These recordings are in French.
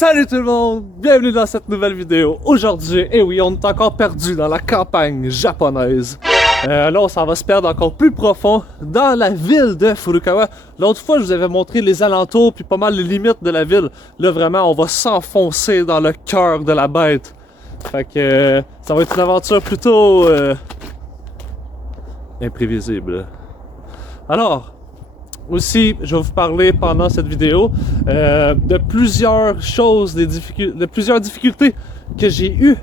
Salut tout le monde, bienvenue dans cette nouvelle vidéo. Aujourd'hui, et oui, on est encore perdu dans la campagne japonaise. Là, on s'en va se perdre encore plus profond dans la ville de Furukawa. L'autre fois, je vous avais montré les alentours puis pas mal les limites de la ville. Là, vraiment, on va s'enfoncer dans le cœur de la bête. Fait que ça va être une aventure plutôt imprévisible. Alors, aussi, je vais vous parler pendant cette vidéo de plusieurs choses, de plusieurs difficultés que j'ai eues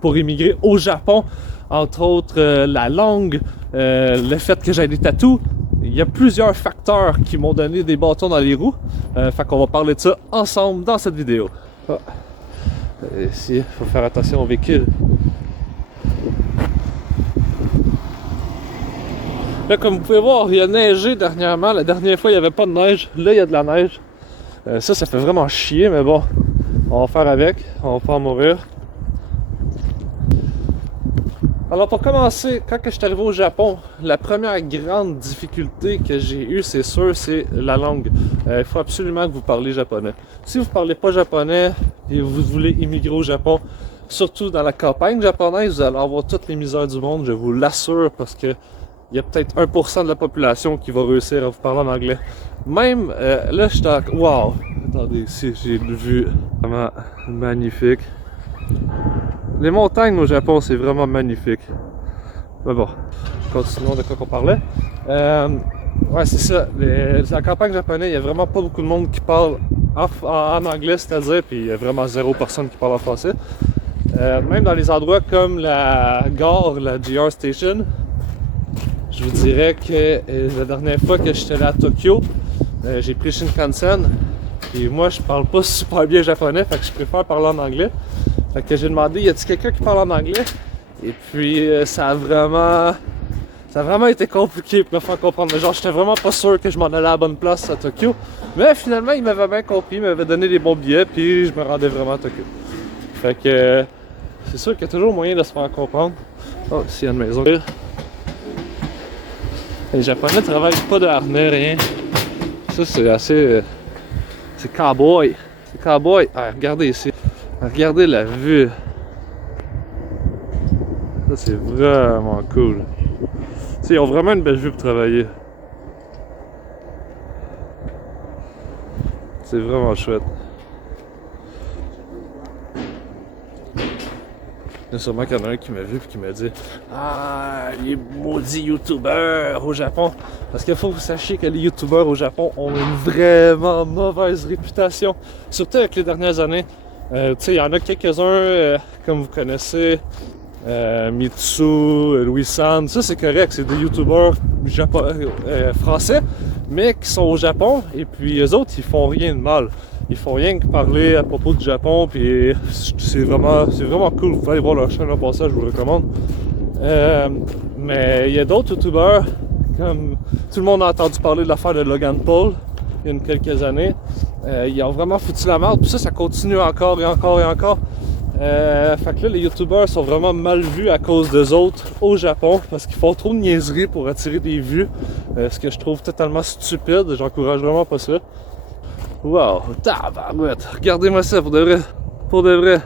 pour immigrer au Japon. Entre autres, la langue, le fait que j'ai des tatous. Il y a plusieurs facteurs qui m'ont donné des bâtons dans les roues. Fait qu'on va parler de ça ensemble dans cette vidéo. Ah. Ici, il faut faire attention aux véhicules. Là, comme vous pouvez voir, il a neigé dernièrement. La dernière fois, il n'y avait pas de neige. Là, il y a de la neige. Ça fait vraiment chier, mais bon, on va faire avec. On va pas en mourir. Alors, pour commencer, quand je suis arrivé au Japon, la première grande difficulté que j'ai eue, c'est sûr, c'est la langue. Il faut absolument que vous parliez japonais. Si vous ne parlez pas japonais et vous voulez immigrer au Japon, surtout dans la campagne japonaise, vous allez avoir toutes les misères du monde, je vous l'assure, parce que il y a peut-être 1% de la population qui va réussir à vous parler en anglais. Même, là, je suis en... Wow! Attendez, ici, j'ai une vue vraiment magnifique. Les montagnes au Japon, c'est vraiment magnifique. Mais bon, continuons de quoi qu'on parlait. Ouais, c'est ça. La campagne japonaise, il n'y a vraiment pas beaucoup de monde qui parle en anglais, c'est-à-dire, puis il y a vraiment 0 personne qui parle en français. Même dans les endroits comme la gare, la JR Station, je vous dirais que la dernière fois que j'étais allé à Tokyo, j'ai pris Shinkansen, et moi je parle pas super bien japonais, fait que je préfère parler en anglais. Fait que j'ai demandé, y a-t-il quelqu'un qui parle en anglais? Et puis ça a vraiment été compliqué pour me faire comprendre. Mais genre, j'étais vraiment pas sûr que je m'en allais à la bonne place à Tokyo. Mais finalement, il m'avait bien compris, il m'avait donné des bons billets, puis je me rendais vraiment à Tokyo. Fait que c'est sûr qu'il y a toujours moyen de se faire comprendre. Oh, ici il y a une maison. Les Japonais travaillent pas de harnais, rien. Ça, c'est assez... c'est cowboy. C'est cowboy. Ah, regardez ici. Regardez la vue. Ça, c'est vraiment cool. T'sais, ils ont vraiment une belle vue pour travailler. C'est vraiment chouette. Il y a sûrement qu'il y en a un qui m'a vu et qui m'a dit « Ah, les maudits youtubeurs au Japon! » Parce qu'il faut que vous sachiez que les youtubeurs au Japon ont une vraiment mauvaise réputation. Surtout avec les dernières années. Tu sais, il y en a quelques-uns, comme vous connaissez, Mitsu, Louis San, ça c'est correct, c'est des youtubeurs français, mais qui sont au Japon, et puis eux autres, ils font rien de mal. Ils font rien que parler à propos du Japon, puis c'est vraiment cool. Vous pouvez aller voir leur chaîne en passant, je vous le recommande. Mais il y a d'autres youtubeurs, comme tout le monde a entendu parler de l'affaire de Logan Paul, il y a quelques années. Ils ont vraiment foutu la merde, puis ça continue encore et encore et encore. Fait que là, les youtubeurs sont vraiment mal vus à cause d'eux autres au Japon, parce qu'ils font trop de niaiseries pour attirer des vues, ce que je trouve totalement stupide, j'encourage vraiment pas ça. Wow, tabarouette, regardez-moi ça, pour de vrai, pour de vrai.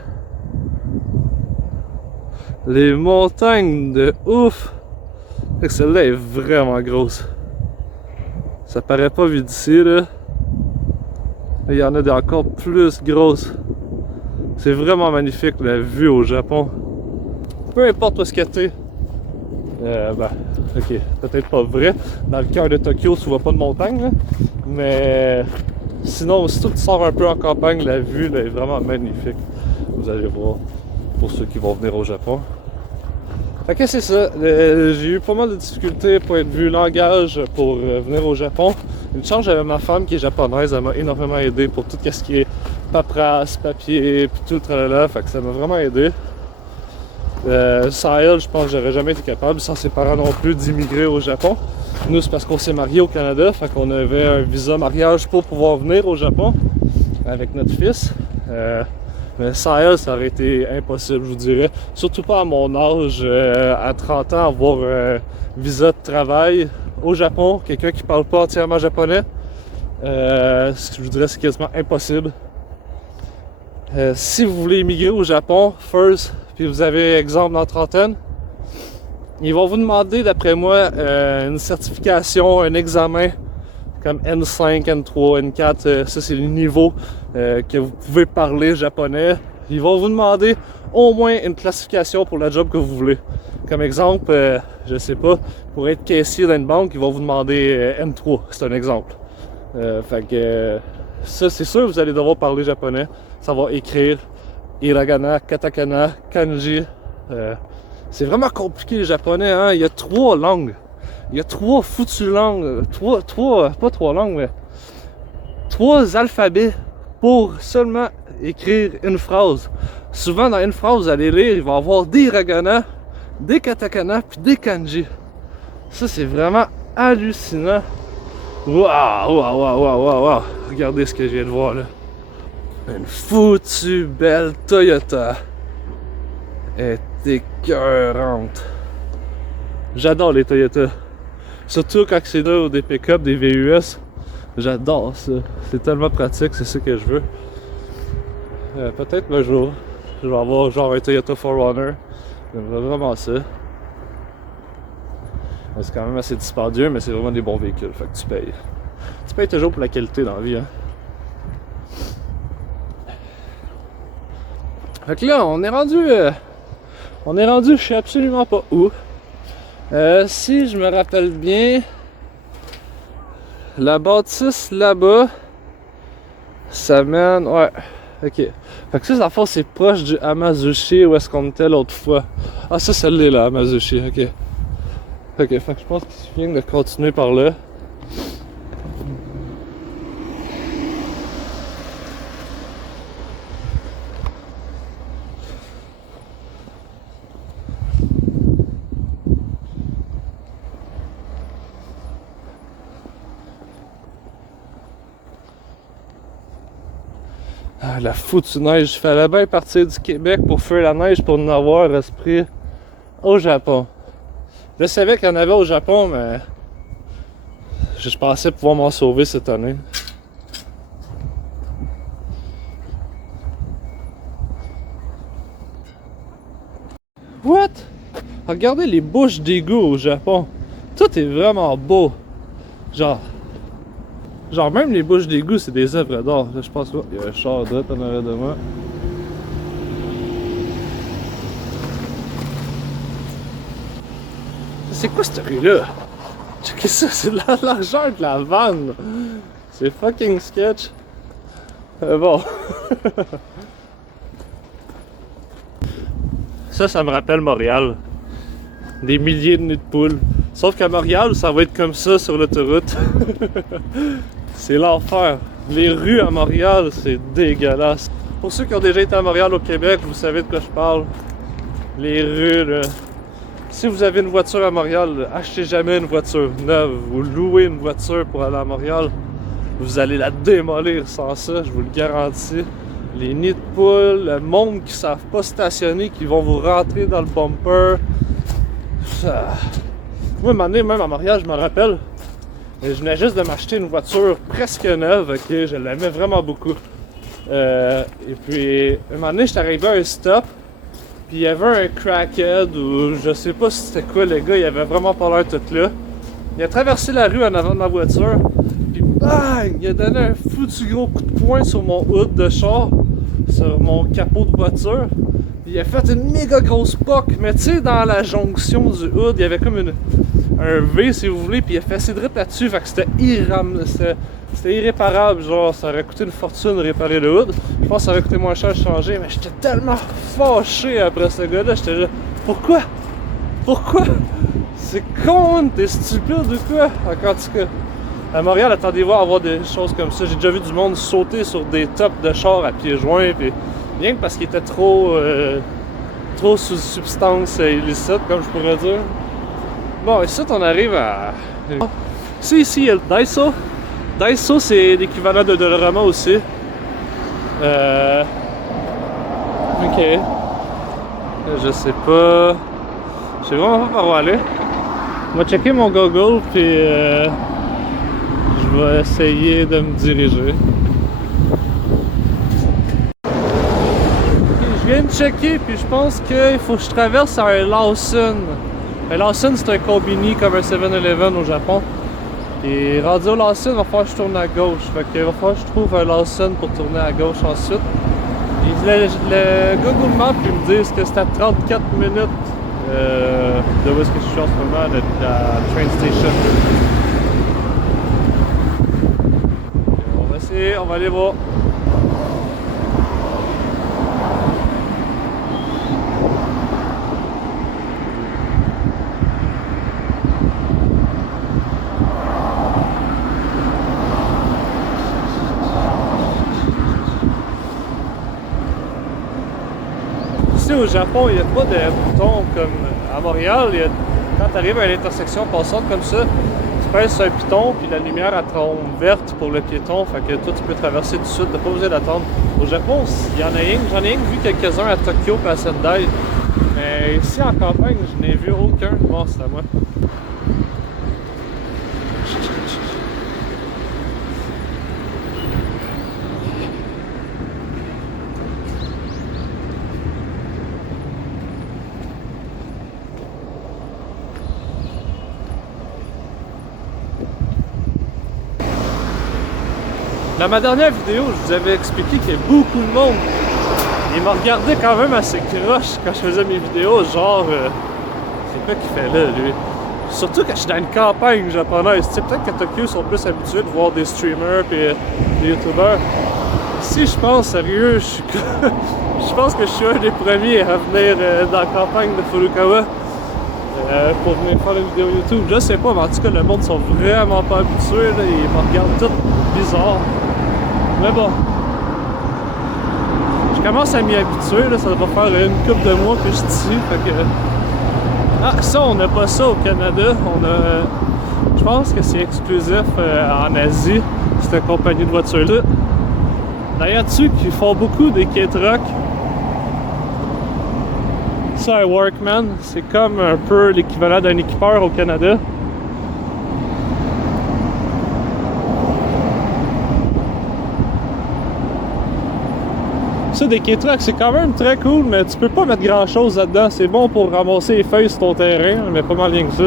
Les montagnes de ouf. Fait que celle-là est vraiment grosse. Ça paraît pas vu d'ici, là. Il y en a des encore plus grosses. C'est vraiment magnifique la vue au Japon. Peu importe où est-ce que t'es. Ok, peut-être pas vrai. Dans le cœur de Tokyo, tu vois pas de montagne, là. Mais sinon, aussitôt que tu sors un peu en campagne, la vue là, est vraiment magnifique. Vous allez voir pour ceux qui vont venir au Japon. Fait que c'est ça. J'ai eu pas mal de difficultés point de vue langage pour venir au Japon. Une chance, j'avais ma femme qui est japonaise, elle m'a énormément aidé pour tout ce qui est paperasse, papier, puis tout le tralala, fait que ça m'a vraiment aidé. Sans elle, je pense que j'aurais jamais été capable, sans ses parents non plus, d'immigrer au Japon. Nous, c'est parce qu'on s'est mariés au Canada, fait qu'on avait un visa mariage pour pouvoir venir au Japon avec notre fils. Mais sans elle, ça aurait été impossible, je vous dirais. Surtout pas à mon âge, à 30 ans, avoir un visa de travail au Japon, quelqu'un qui parle pas entièrement japonais. Je vous dirais c'est quasiment impossible. Si vous voulez immigrer au Japon, first, puis vous avez exemple dans la trentaine, ils vont vous demander, d'après moi, une certification, un examen comme N5, N3, N4, ça c'est le niveau que vous pouvez parler japonais. Ils vont vous demander au moins une classification pour la job que vous voulez. Comme exemple, je sais pas, pour être caissier dans une banque, ils vont vous demander N3, c'est un exemple. Fait que ça c'est sûr, vous allez devoir parler japonais, savoir écrire hiragana, katakana, kanji. C'est vraiment compliqué le japonais, hein? Il y a 3 langues. Il y a 3 foutues langues. Pas 3 langues, mais 3 alphabets pour seulement écrire une phrase. Souvent, dans une phrase, vous allez lire, il va y avoir des hiragana, des katakana, puis des kanji. Ça, c'est vraiment hallucinant. Waouh. Regardez ce que je viens de voir, là. Une foutue belle Toyota. Elle est écœurante. J'adore les Toyota. Surtout quand c'est là des pick-up, des VUS. J'adore ça. C'est tellement pratique, c'est ça que je veux. Peut-être un jour, je vais avoir genre un Toyota 4Runner. J'aimerais vraiment ça. C'est quand même assez dispendieux, mais c'est vraiment des bons véhicules. Fait que tu payes. Tu payes toujours pour la qualité dans la vie, hein. Fait que là, on est rendu, je sais absolument pas où. Si je me rappelle bien, la bâtisse là-bas, ça mène, ouais, ok. Fait que ça, dans le fond, c'est proche du Hamazushi où est-ce qu'on était l'autre fois. Ah, ça, celle-là, là, Hamazushi, ok. Ok, fait que je pense qu'il suffit de continuer par là. Ah, la foutue neige, il fallait bien partir du Québec pour faire la neige pour en avoir esprit au Japon. Je savais qu'il y en avait au Japon, mais je pensais pouvoir m'en sauver cette année. What? Regardez les bouches d'égout au Japon. Tout est vraiment beau. Genre même les bouches d'égout, c'est des œuvres d'art. Là, je pense qu'il y a un char droit en arrière de moi. C'est quoi cette rue-là? Checkez ça, c'est de la largeur de la vanne. C'est fucking sketch. Bon. Ça me rappelle Montréal. Des milliers de nids de poules. Sauf qu'à Montréal, ça va être comme ça sur l'autoroute. C'est l'enfer. Les rues à Montréal, c'est dégueulasse. Pour ceux qui ont déjà été à Montréal au Québec, vous savez de quoi je parle. Les rues, là. Si vous avez une voiture à Montréal, achetez jamais une voiture neuve ou louez une voiture pour aller à Montréal. Vous allez la démolir sans ça, je vous le garantis. Les nids de poules, le monde qui ne savent pas stationner, qui vont vous rentrer dans le bumper. Ça... Moi, un moment donné, même à Montréal, je me rappelle, je venais juste de m'acheter une voiture presque neuve, ok, je l'aimais vraiment beaucoup. Et puis, un moment donné, j'étais arrivé à un stop, puis il y avait un crackhead, ou je sais pas si c'était quoi, le gars, il avait vraiment pas l'air tout là. Il a traversé la rue en avant de ma voiture, puis bang! Il a donné un foutu gros coup de poing sur mon hood de char, sur mon capot de voiture. Il a fait une méga grosse poque, mais tu sais, dans la jonction du hood, il y avait comme un V, si vous voulez, puis il a fait ses drips là-dessus, fait que c'était irréparable, genre, ça aurait coûté une fortune de réparer le hood. Je pense que ça aurait coûté moins cher de changer, mais j'étais tellement fâché après ce gars-là, j'étais là, pourquoi? C'est con, t'es stupide ou quoi? En tout cas, à Montréal, attendez-vous à avoir des choses comme ça. J'ai déjà vu du monde sauter sur des tops de chars à pieds joints, puis rien que parce qu'il était trop sous substance illicite, comme je pourrais dire. Bon, ici, on arrive à... C'est ici, il y a le Daiso. Daiso, c'est l'équivalent de Dollarama aussi. Ok. Je sais pas... Je sais vraiment pas par où aller. On va checker mon Google, puis je vais essayer de me diriger. de checker, puis je pense qu'il faut que je traverse à un Lawson. Un Lawson, c'est un combini comme un 7-Eleven au Japon. Et rendu au Lawson, il va falloir que je tourne à gauche. Fait qu'il va falloir que je trouve un Lawson pour tourner à gauche ensuite. Et le Google Maps, ils me disent que c'est à 34 minutes de où est-ce que je suis en ce moment, de la train station. On va essayer, on va aller voir. Ici au Japon, il n'y a pas de boutons comme à Montréal. Quand tu arrives à une intersection passante comme ça, tu pèses sur un piton, puis la lumière elle tombe verte pour le piéton, fait que toi tu peux traverser tout de suite, t'as pas besoin d'attendre. Au Japon, il y en a rien, j'en ai vu quelques-uns à Tokyo et à Sendai, mais ici en campagne, je n'ai vu aucun. Bon, c'est à moi. Dans ma dernière vidéo, je vous avais expliqué qu'il y a beaucoup de monde. Il m'a regardé quand même assez croche quand je faisais mes vidéos, genre c'est quoi qu'il fait là, lui? Surtout quand je suis dans une campagne japonaise. Tu sais, peut-être qu'à Tokyo, ils sont plus habitués de voir des streamers et des youtubeurs. Ici, je pense, sérieux, je pense que je suis un des premiers à venir dans la campagne de Furukawa pour venir faire une vidéo YouTube. Je sais pas, mais en tout cas, le monde sont vraiment pas habitués, là, ils me regardent tout bizarre. Mais bon, je commence à m'y habituer, là, ça va faire une couple de mois que je suis ici, fait que... Ah, ça, on n'a pas ça au Canada, on a... Je pense que c'est exclusif en Asie, cette compagnie de voitures-là. D'ailleurs, dessus, qui font beaucoup des K-Trucks. Ça, un Workman, c'est comme un peu l'équivalent d'un équipeur au Canada. Ça, des K-Trucks, c'est quand même très cool, mais tu peux pas mettre grand chose là-dedans. C'est bon pour ramasser les feuilles sur ton terrain, mais pas mal rien que ça.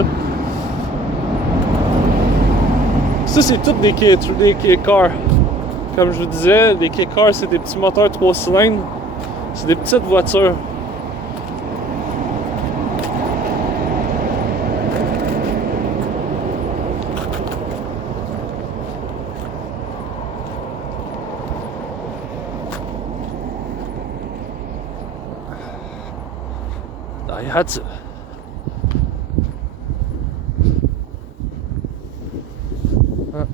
Ça, c'est toutes des K-Cars. Comme je vous disais, les K-Cars, c'est des petits moteurs 3 cylindres. C'est des petites voitures. Daihatsu. Ah.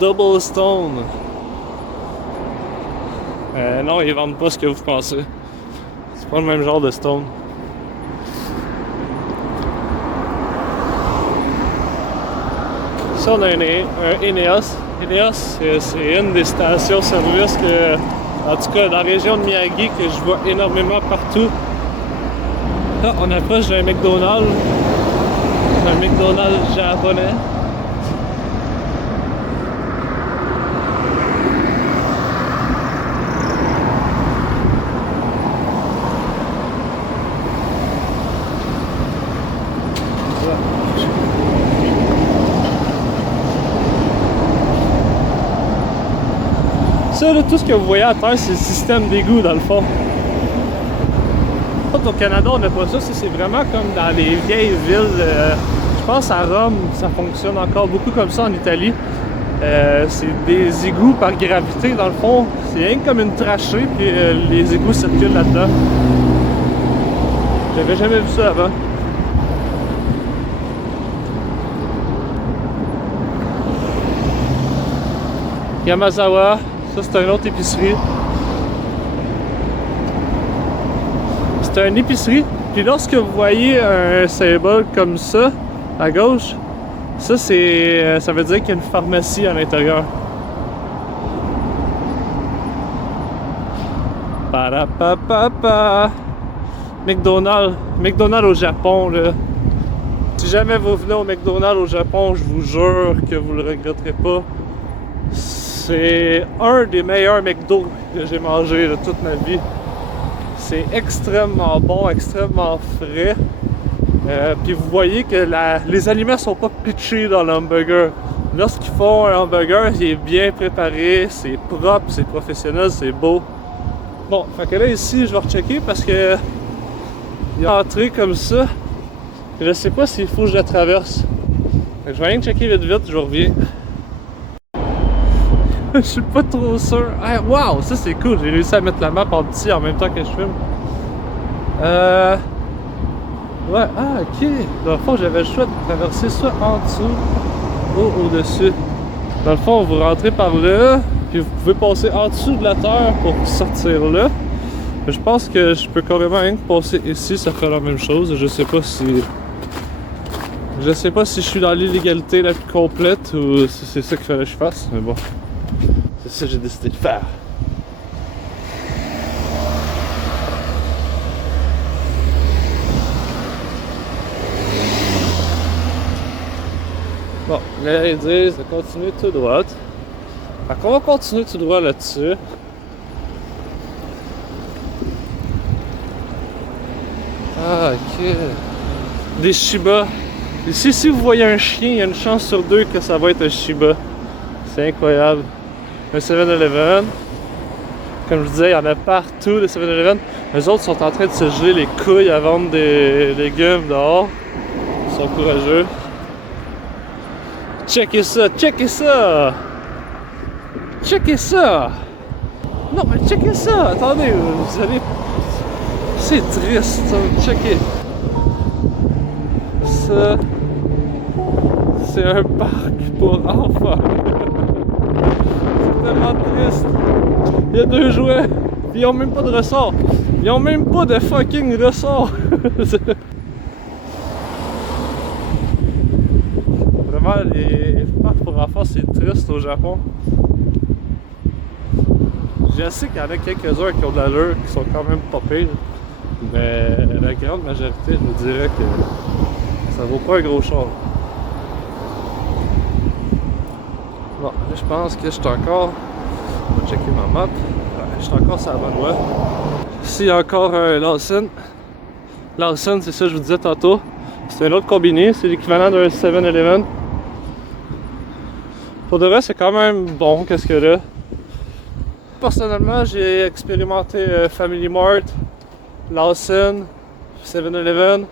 Double Stone. Non, ils vendent pas ce que vous pensez. C'est pas le même genre de stone. Ça, on a un Eneos. Eneos, c'est une des stations-service que, en tout cas, dans la région de Miyagi, que je vois énormément partout. Là, on approche d'un McDonald's. Un McDonald's japonais. Ça, là, tout ce que vous voyez à terre, c'est le système d'égout dans le fond. Au Canada, on n'a pas ça. C'est vraiment comme dans les vieilles villes. Je pense à Rome, ça fonctionne encore beaucoup comme ça en Italie. C'est des égouts par gravité dans le fond. C'est rien que comme une trachée, puis les égouts circulent là-dedans. J'avais jamais vu ça avant. Yamazawa, ça c'est une autre épicerie. C'est une épicerie. Puis lorsque vous voyez un symbole comme ça, à gauche, ça veut dire qu'il y a une pharmacie à l'intérieur. Parapapapa. McDonald's au Japon, là. Si jamais vous venez au McDonald's au Japon, je vous jure que vous le regretterez pas. C'est un des meilleurs McDo que j'ai mangé de toute ma vie. C'est extrêmement bon, extrêmement frais. Puis vous voyez que les aliments sont pas pitchés dans l'hamburger. Lorsqu'ils font un hamburger, il est bien préparé, c'est propre, c'est professionnel, c'est beau. Bon, fait que là ici, je vais rechecker parce que il est entré comme ça. Et je sais pas s'il faut que je la traverse. Fait que je vais rien checker vite, je reviens. Je suis pas trop sûr. Ah, wow, ça c'est cool, j'ai réussi à mettre la map en petit en même temps que je filme. Ouais, ah ok. Dans le fond, j'avais le choix de traverser soit en dessous ou au-dessus. Dans le fond, vous rentrez par là, puis vous pouvez passer en dessous de la terre pour sortir là. Je pense que je peux carrément rien que passer ici, ça fait la même chose. Je sais pas si je suis dans l'illégalité la plus complète ou si c'est ça qu'il fallait que je fasse, mais bon. C'est ça que j'ai décidé de faire. Bon, là ils disent de continuer tout droit. Fait qu'on va continuer tout droit là-dessus. Ah, ok. Des Shiba. Ici, si vous voyez un chien, il y a une chance sur 2 que ça va être un Shiba. C'est incroyable. Un 7-Eleven. Comme je disais, il y en a partout, des 7-Eleven. Eux autres sont en train de se geler les couilles à vendre des légumes dehors. Ils sont courageux. Checkez ça, checkez ça! Checkez ça! Non, mais checkez ça! Attendez, vous allez... C'est triste, ça. Checkez. Ça... C'est un parc pour enfants. C'est tellement triste. Il y a 2 jouets. Puis ils ont même pas de ressort. Ils ont même pas de fucking ressort. Vraiment, les parcs pour enfants, c'est triste au Japon. Je sais qu'il y en a quelques-uns qui ont de l'allure, qui sont quand même pas pires. Mais la grande majorité, je me dirais que ça vaut pas un gros char. Bon, là je pense que je suis encore... Je vais checker ma map. Ouais, je suis encore sur la bonne voie. Ici, il y a encore un Lawson. Lawson, c'est ça que je vous disais tantôt. C'est un autre combiné, c'est l'équivalent d'un 7-Eleven. Pour de vrai, c'est quand même bon, qu'est-ce que là. Personnellement, j'ai expérimenté Family Mart, Lawson, 7-Eleven.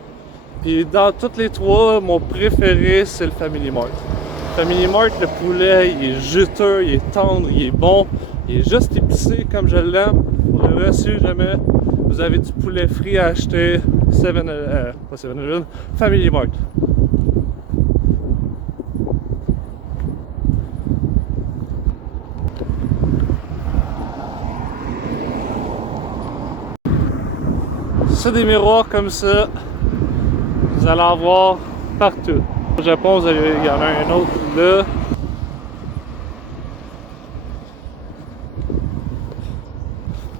Puis dans toutes les 3, mon préféré, c'est le Family Mart. Family Mart, le poulet, il est juteux, il est tendre, il est bon. Il est juste épicé comme je l'aime. Pour le reste, si jamais vous avez du poulet frit à acheter, pas 7-Eleven, Family Mart. C'est des miroirs comme ça, vous allez en voir partout. Au Japon, il y en a un autre là.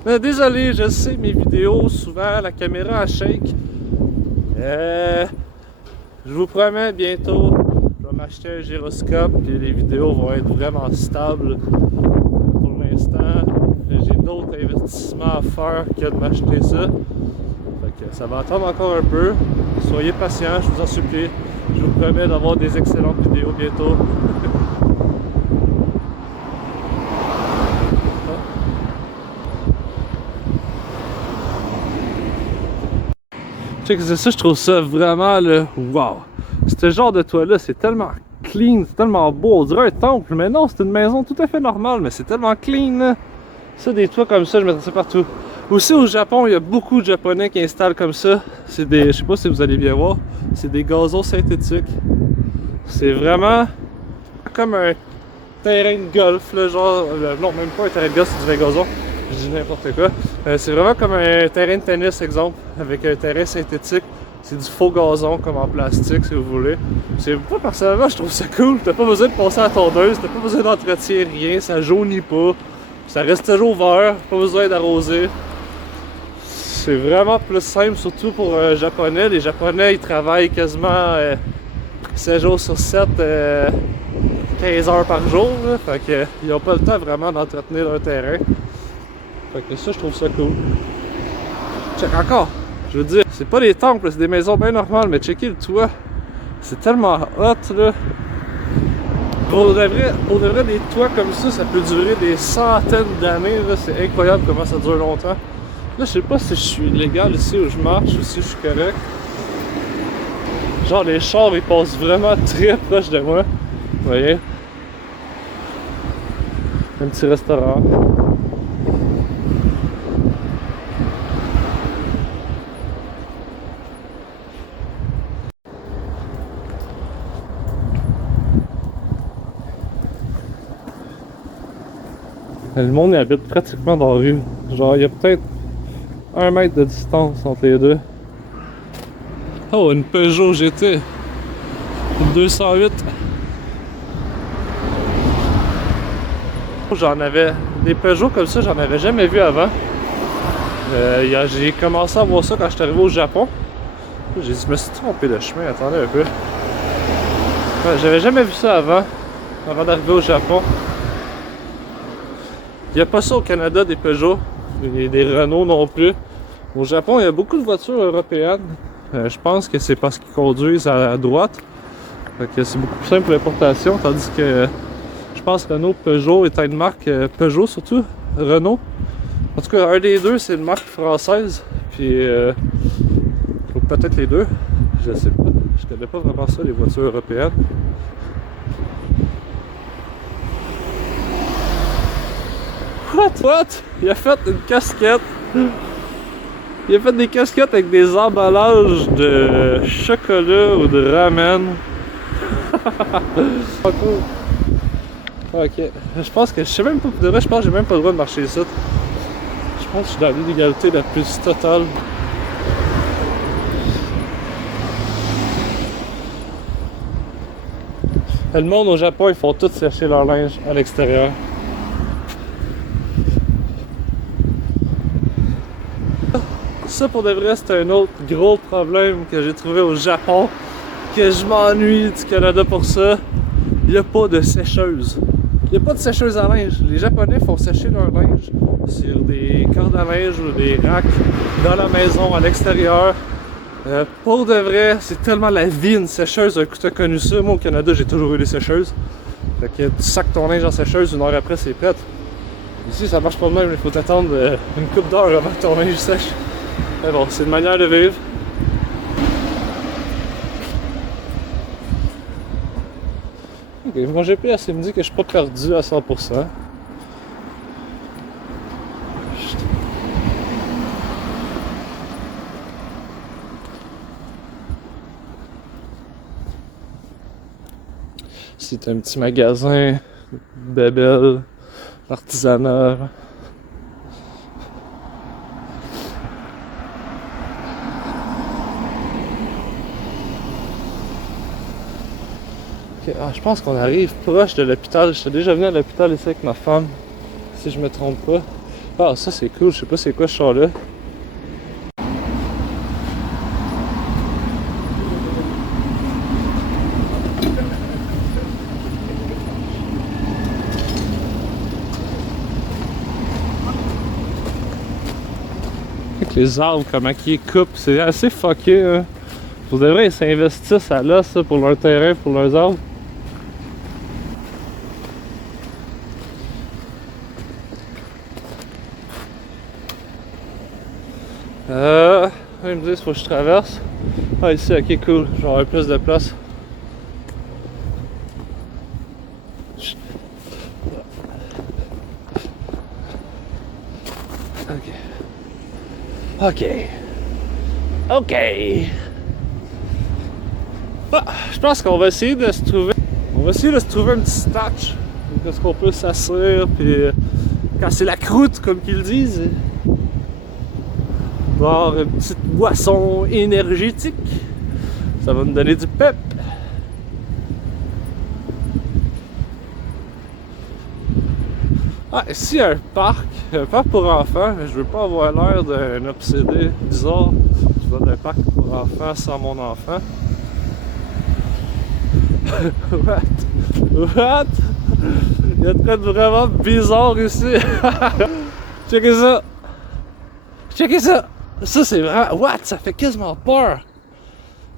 Mais désolé, je sais, mes vidéos, souvent la caméra elle shake. Je vous promets, bientôt, je vais m'acheter un gyroscope et les vidéos vont être vraiment stables. Pour l'instant, j'ai d'autres investissements à faire que de m'acheter ça. Ça va attendre encore un peu. Soyez patients, je vous en supplie. Je vous promets d'avoir des excellentes vidéos bientôt. Check, c'est ça, je trouve ça vraiment le wow. Ce genre de toit-là, c'est tellement clean, c'est tellement beau. On dirait un temple, mais non, c'est une maison tout à fait normale, mais c'est tellement clean. Là. Ça, des toits comme ça, je mettrais ça partout. Aussi au Japon, il y a beaucoup de Japonais qui installent comme ça. C'est des, je sais pas si vous allez bien voir, c'est des gazons synthétiques. C'est vraiment comme un terrain de golf, là, genre, non, même pas un terrain de golf, c'est du vrai gazon, je dis n'importe quoi. C'est vraiment comme un terrain de tennis, exemple, avec un terrain synthétique. C'est du faux gazon comme en plastique si vous voulez. C'est pas personnellement je trouve ça cool. T'as pas besoin de passer à la tondeuse, t'as pas besoin d'entretien, rien, ça jaunit pas. Ça reste toujours vert, pas besoin d'arroser. C'est vraiment plus simple, surtout pour un japonais. Les japonais ils travaillent quasiment 7 jours sur 7, 15 heures par jour. Là. Fait que ils ont pas le temps vraiment d'entretenir leur terrain. Fait que ça je trouve ça cool. Check encore! Je veux dire, c'est pas des temples, c'est des maisons bien normales, mais checker le toit, c'est tellement hot là. Pour de vrai, des toits comme ça peut durer des centaines d'années, là, c'est incroyable comment ça dure longtemps. Là, je sais pas si je suis légal ici où je marche ou si je suis correct. Genre, les chars ils passent vraiment très proche de moi. Vous voyez? Un petit restaurant. Le monde il habite pratiquement dans la rue. Genre, il y a peut-être 1 mètre de distance entre les deux. Oh, une Peugeot GT. Une 208. J'en avais des Peugeot comme ça, j'en avais jamais vu avant. J'ai commencé à voir ça quand je suis arrivé au Japon. Je me suis trompé de chemin, attendez un peu. Ouais, j'avais jamais vu ça avant d'arriver au Japon. Il n'y a pas ça au Canada, des Peugeot, des Renault non plus. Au Japon, il y a beaucoup de voitures européennes. Je pense que c'est parce qu'ils conduisent à droite. Fait que c'est beaucoup plus simple pour l'importation, tandis que je pense que Renault Peugeot est une marque, Peugeot surtout, Renault. En tout cas, un des deux, c'est une marque française. Puis, ou peut-être les deux, je sais pas. Je connais pas vraiment ça, les voitures européennes. What? Il a fait une casquette. Il a fait des casquettes avec des emballages de chocolat ou de ramen. Pas cool. Ok. Je pense que je sais même pas. De vrai, je pense que j'ai même pas le droit de marcher ici. Je pense que je suis dans l'illégalité la plus totale. Le monde au Japon, ils font tous sécher leur linge à l'extérieur. Ça pour de vrai c'est un autre gros problème que j'ai trouvé au Japon, que je m'ennuie du Canada pour ça. Il n'y a pas de sécheuse. Il n'y a pas de sécheuse à linge. Les Japonais font sécher leur linge sur des cordes à linge ou des racks dans la maison, à l'extérieur. Pour de vrai, c'est tellement la vie une sécheuse. Un coup t'as connu ça, moi au Canada j'ai toujours eu des sécheuses. Fait que tu sacs ton linge en sécheuse, 1 heure après c'est prêt. Ici ça marche pas de même, il faut t'attendre une couple d'heures avant que ton linge sèche. Mais bon, c'est une manière de vivre. Ok, mon GPS il me dit que je suis pas perdu à 100%. C'est un petit magasin, bébelle, artisanal. Okay. Ah, je pense qu'on arrive proche de l'hôpital. J'étais déjà venu à l'hôpital ici avec ma femme, si je me trompe pas. Ah, ça c'est cool, je sais pas c'est quoi ce char-là. Avec les arbres, comment ils coupent, c'est assez fucké. Hein. Pour de vrai, ils s'investissent à l'os pour leur terrain, pour leurs arbres. Ils me disent qu'il faut que je traverse. Ah ici, ok cool, j'aurai plus de place. Ok. Ok. Ah, je pense qu'on va essayer de se trouver. On va essayer de se trouver un petit statch. est-ce qu'on peut s'asseoir puis casser la croûte, comme qu'ils disent. Boire une petite boisson énergétique. Ça va me donner du pep. Ah, ici un parc pour enfants, mais je veux pas avoir l'air d'un obsédé bizarre. Je vais d'un parc pour enfants sans mon enfant. What? Il y a de quoi de vraiment bizarre ici. Checkez ça. Checkez ça. Ça c'est vraiment... What? Ça fait quasiment peur.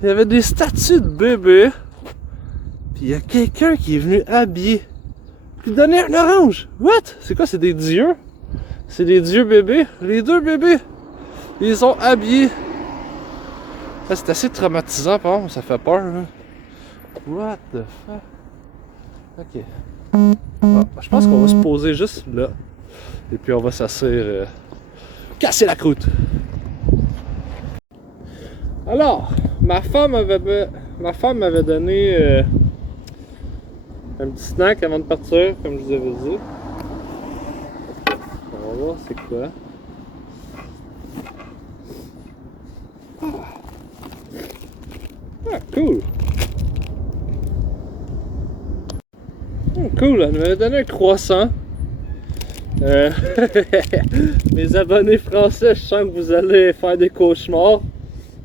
Il y avait des statues de bébés. Puis il y a quelqu'un qui est venu habiller. Puis donner un orange. What? C'est quoi? C'est des dieux? C'est des dieux bébés? Les deux bébés. Ils sont habillés. Ça, c'est assez traumatisant, par exemple. Ça fait peur, là. What the fuck? Ok. Ah, je pense qu'on va se poser juste là. Et puis on va s'asseoir. Casser la croûte. Alors, ma femme m'avait donné un petit snack avant de partir, comme je vous avais dit. On va voir c'est quoi. Ah, cool! Cool, elle m'avait donné un croissant. Mes abonnés français, je sens que vous allez faire des cauchemars.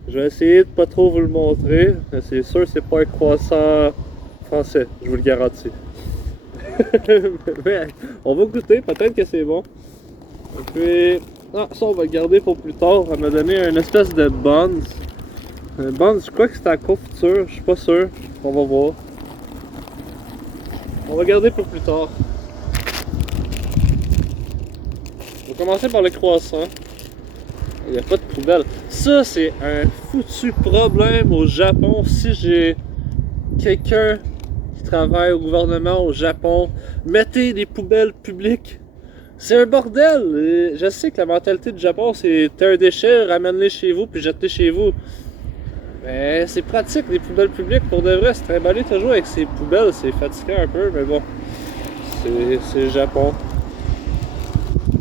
Je vais essayer de pas trop vous le montrer. C'est sûr c'est pas un croissant français, je vous le garantis. Mais on va goûter, peut-être que c'est bon. Et puis, ah, ça on va le garder pour plus tard. Elle m'a donné une espèce de buns. Un buns, je crois que c'est à confiture, je suis pas sûr. On va voir. On va garder pour plus tard. On va commencer par le croissant. Il n'y a pas de poubelle. Ça, c'est un foutu problème au Japon. Si j'ai quelqu'un qui travaille au gouvernement au Japon, mettez des poubelles publiques. C'est un bordel. Je sais que la mentalité du Japon, c'est t'as un déchet, ramène-les chez vous puis jette-les chez vous. Mais c'est pratique, les poubelles publiques. Pour de vrai, se trimballer toujours avec ces poubelles, c'est fatigant un peu, mais bon, c'est le Japon.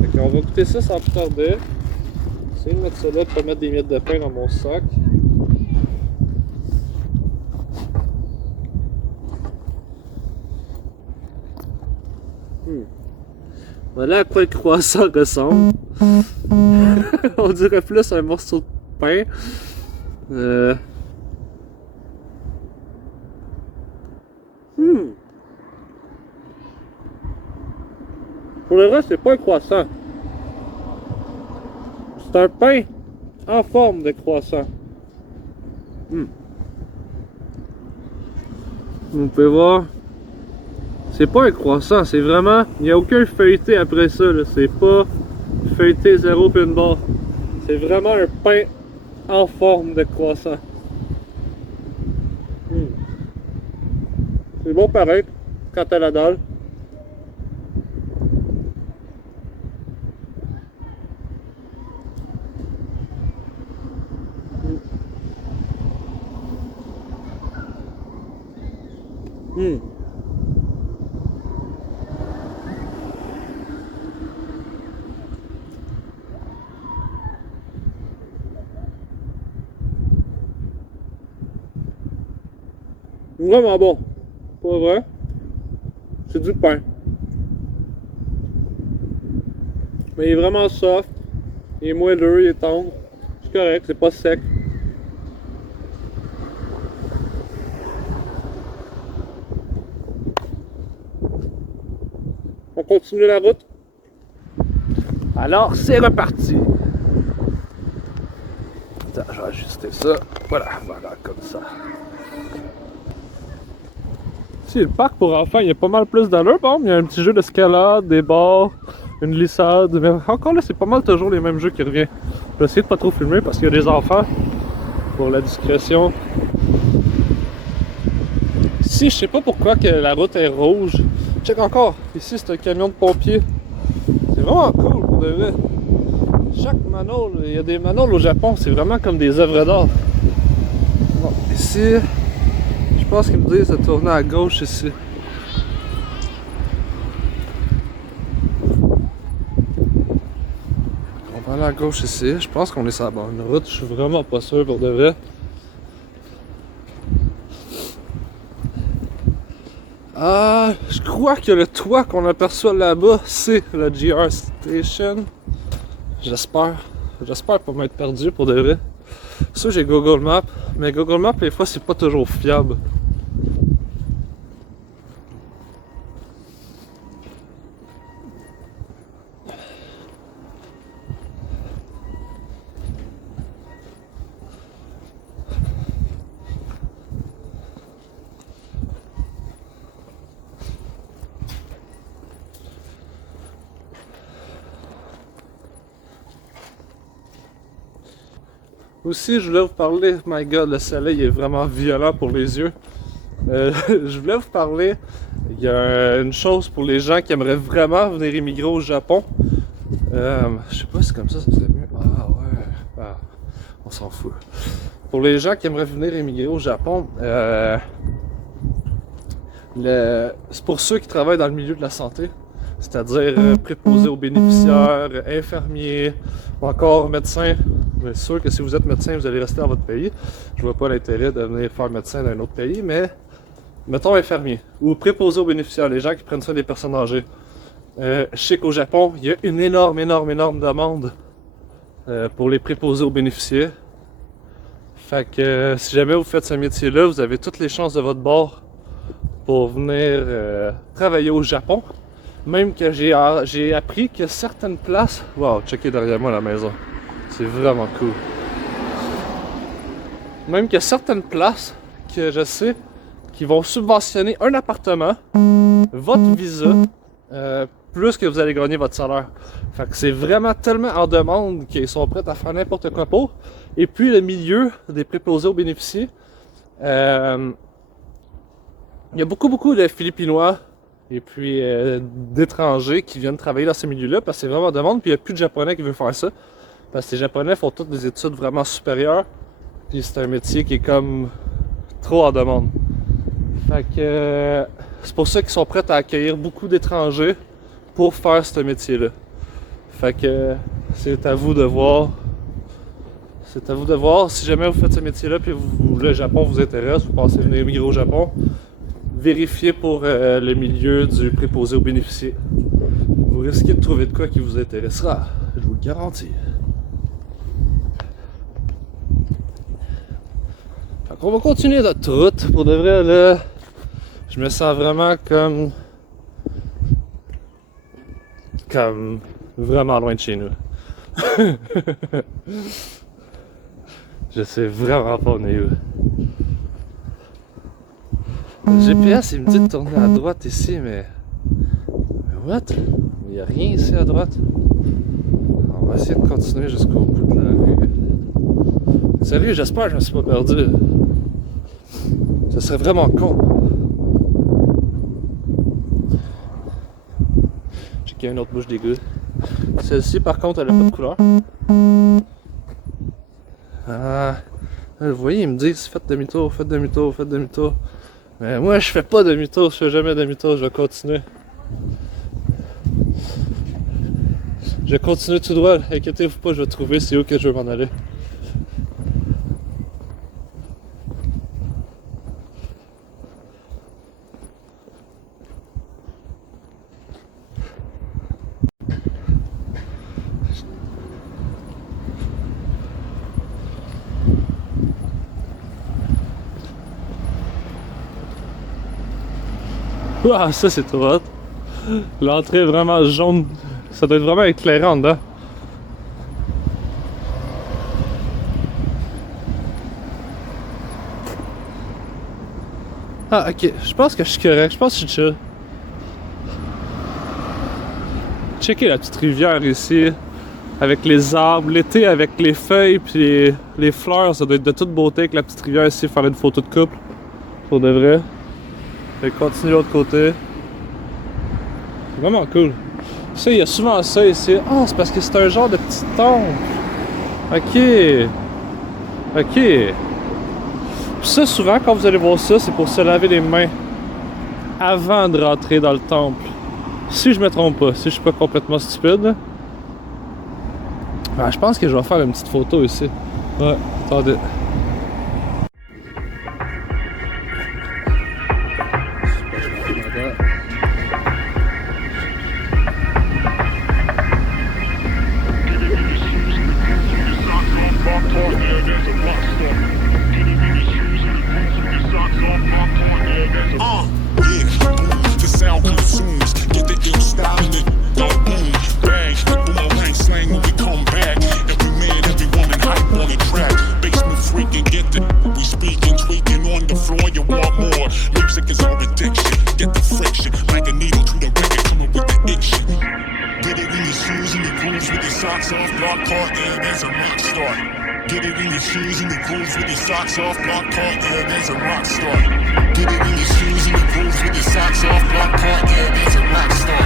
Fait qu'on va goûter ça sans plus tarder. Essayer de mettre ça là, de pas mettre des miettes de pain dans mon sac. Voilà à quoi le croissant ressemble. On dirait plus un morceau de pain. Pour le reste, c'est pas un croissant. C'est un pain en forme de croissant. Vous pouvez voir. C'est pas un croissant, c'est vraiment... Il n'y a aucun feuilleté après ça. C'est pas feuilleté 0 puis une barre. C'est vraiment un pain en forme de croissant. C'est bon pareil quand t'as la dalle. Vraiment bon. Pas vrai? C'est du pain. Mais il est vraiment soft. Il est moelleux, il est tendre. C'est correct, c'est pas sec. On continue la route. Alors, c'est reparti. Attends, je vais ajuster ça. Voilà, comme ça. Ici, le parc pour enfants, il y a pas mal plus d'allure. Bon, il y a un petit jeu d'escalade, des barres, une glissade. Mais encore là, c'est pas mal toujours les mêmes jeux qui reviennent. Je vais essayer de pas trop filmer parce qu'il y a des enfants. Pour la discrétion. Ici, je sais pas pourquoi que la route est rouge. Check encore. Ici, c'est un camion de pompiers. C'est vraiment cool pour de vrai. Chaque manole, il y a des manoles au Japon, c'est vraiment comme des œuvres d'art. Bon, ici, je pense qu'ils me disent de tourner à gauche ici. à gauche ici. Je pense qu'on est sur la bonne route. Je suis vraiment pas sûr pour de vrai. Je crois que le toit qu'on aperçoit là-bas, c'est la GR Station. J'espère. J'espère pas m'être perdu pour de vrai. Ça, j'ai Google Maps, mais Google Maps, des fois, c'est pas toujours fiable. Aussi, je voulais vous parler, my god, le soleil est vraiment violent pour les yeux. Je voulais vous parler, il y a une chose pour les gens qui aimeraient vraiment venir immigrer au Japon. Je sais pas si comme ça serait mieux. Ah ouais, on s'en fout. Pour les gens qui aimeraient venir immigrer au Japon, c'est pour ceux qui travaillent dans le milieu de la santé, c'est-à-dire préposés aux bénéficiaires, infirmiers, ou encore médecins. C'est sûr que si vous êtes médecin, vous allez rester dans votre pays. Je vois pas l'intérêt de venir faire médecin dans un autre pays, mais mettons infirmier ou préposé aux bénéficiaires, les gens qui prennent soin des personnes âgées. Je sais qu'au Japon, il y a une énorme demande pour les préposés aux bénéficiaires. Fait que si jamais vous faites ce métier-là, vous avez toutes les chances de votre bord pour venir travailler au Japon. Même que j'ai appris que certaines places... Wow, checkez derrière moi la maison. C'est vraiment cool. Même qu'il y a certaines places que je sais qui vont subventionner un appartement, votre visa, plus que vous allez gagner votre salaire. Fait que c'est vraiment tellement en demande qu'ils sont prêts à faire n'importe quoi pour. Et puis le milieu des préposés aux bénéficiaires, il y a beaucoup de Philippinois et puis d'étrangers qui viennent travailler dans ce milieu-là parce que c'est vraiment en demande. Puis il n'y a plus de Japonais qui veulent faire ça. Parce que les Japonais font toutes des études vraiment supérieures. Puis c'est un métier qui est comme trop en demande. Fait que c'est pour ça qu'ils sont prêts à accueillir beaucoup d'étrangers pour faire ce métier-là. Fait que c'est à vous de voir. C'est à vous de voir. Si jamais vous faites ce métier-là puis le Japon vous intéresse, vous pensez venir immigrer au Japon, vérifiez pour le milieu du préposé aux bénéficiaires. Vous risquez de trouver de quoi qui vous intéressera. Je vous le garantis. On va continuer notre route. Pour de vrai, là, je me sens vraiment comme vraiment loin de chez nous. Je sais vraiment pas on est où. Le GPS, il me dit de tourner à droite ici, mais what? Il n'y a rien ici à droite. On va essayer de continuer jusqu'au bout de la rue. Sérieux, j'espère que je me suis pas perdu. Ça serait vraiment con. J'ai qu'il y a une autre bouche d'égout. Celle-ci, par contre, elle a pas de couleur. Vous voyez, ils me disent faites demi-tour, faites demi-tour, faites demi-tour. Mais moi, je fais pas demi-tour, je fais jamais demi-tour, je vais continuer. Je vais continuer tout droit, inquiétez-vous pas, je vais trouver c'est où que je veux m'en aller. Ah, ça c'est trop hot. L'entrée est vraiment jaune. Ça doit être vraiment éclairant dedans. Ah, ok. Je pense que je suis correct. Je pense que je suis chill. Checkez la petite rivière ici. Avec les arbres. L'été avec les feuilles puis les fleurs. Ça doit être de toute beauté avec la petite rivière ici. Faire une photo de couple. Pour de vrai. Je vais continuer de l'autre côté. C'est vraiment cool. Ça, il y a souvent ça ici. Ah, c'est parce que c'est un genre de petit temple. Ok. Ok. Puis ça, souvent, quand vous allez voir ça, c'est pour se laver les mains avant de rentrer dans le temple. Si je me trompe pas, si je suis pas complètement stupide. Ben, je pense que je vais faire une petite photo ici. Ouais, attendez. The sound consumes, get the ill style in it, don't boom, bang, boomerang slang when we come back. Every man, every woman hype on the track. Basement freaking, get the we speaking, tweaking on the floor. You want more? Music is our addiction. Get the friction, like a needle to the record, coming with the itching. Get it in your shoes and the grooves with your socks off, block partner, there's a rock star. Get it in your shoes and the grooves with your socks off, block partner, there's a rock star. Get it in your shoes and the grooves with your socks off, block partner, there's a rock star.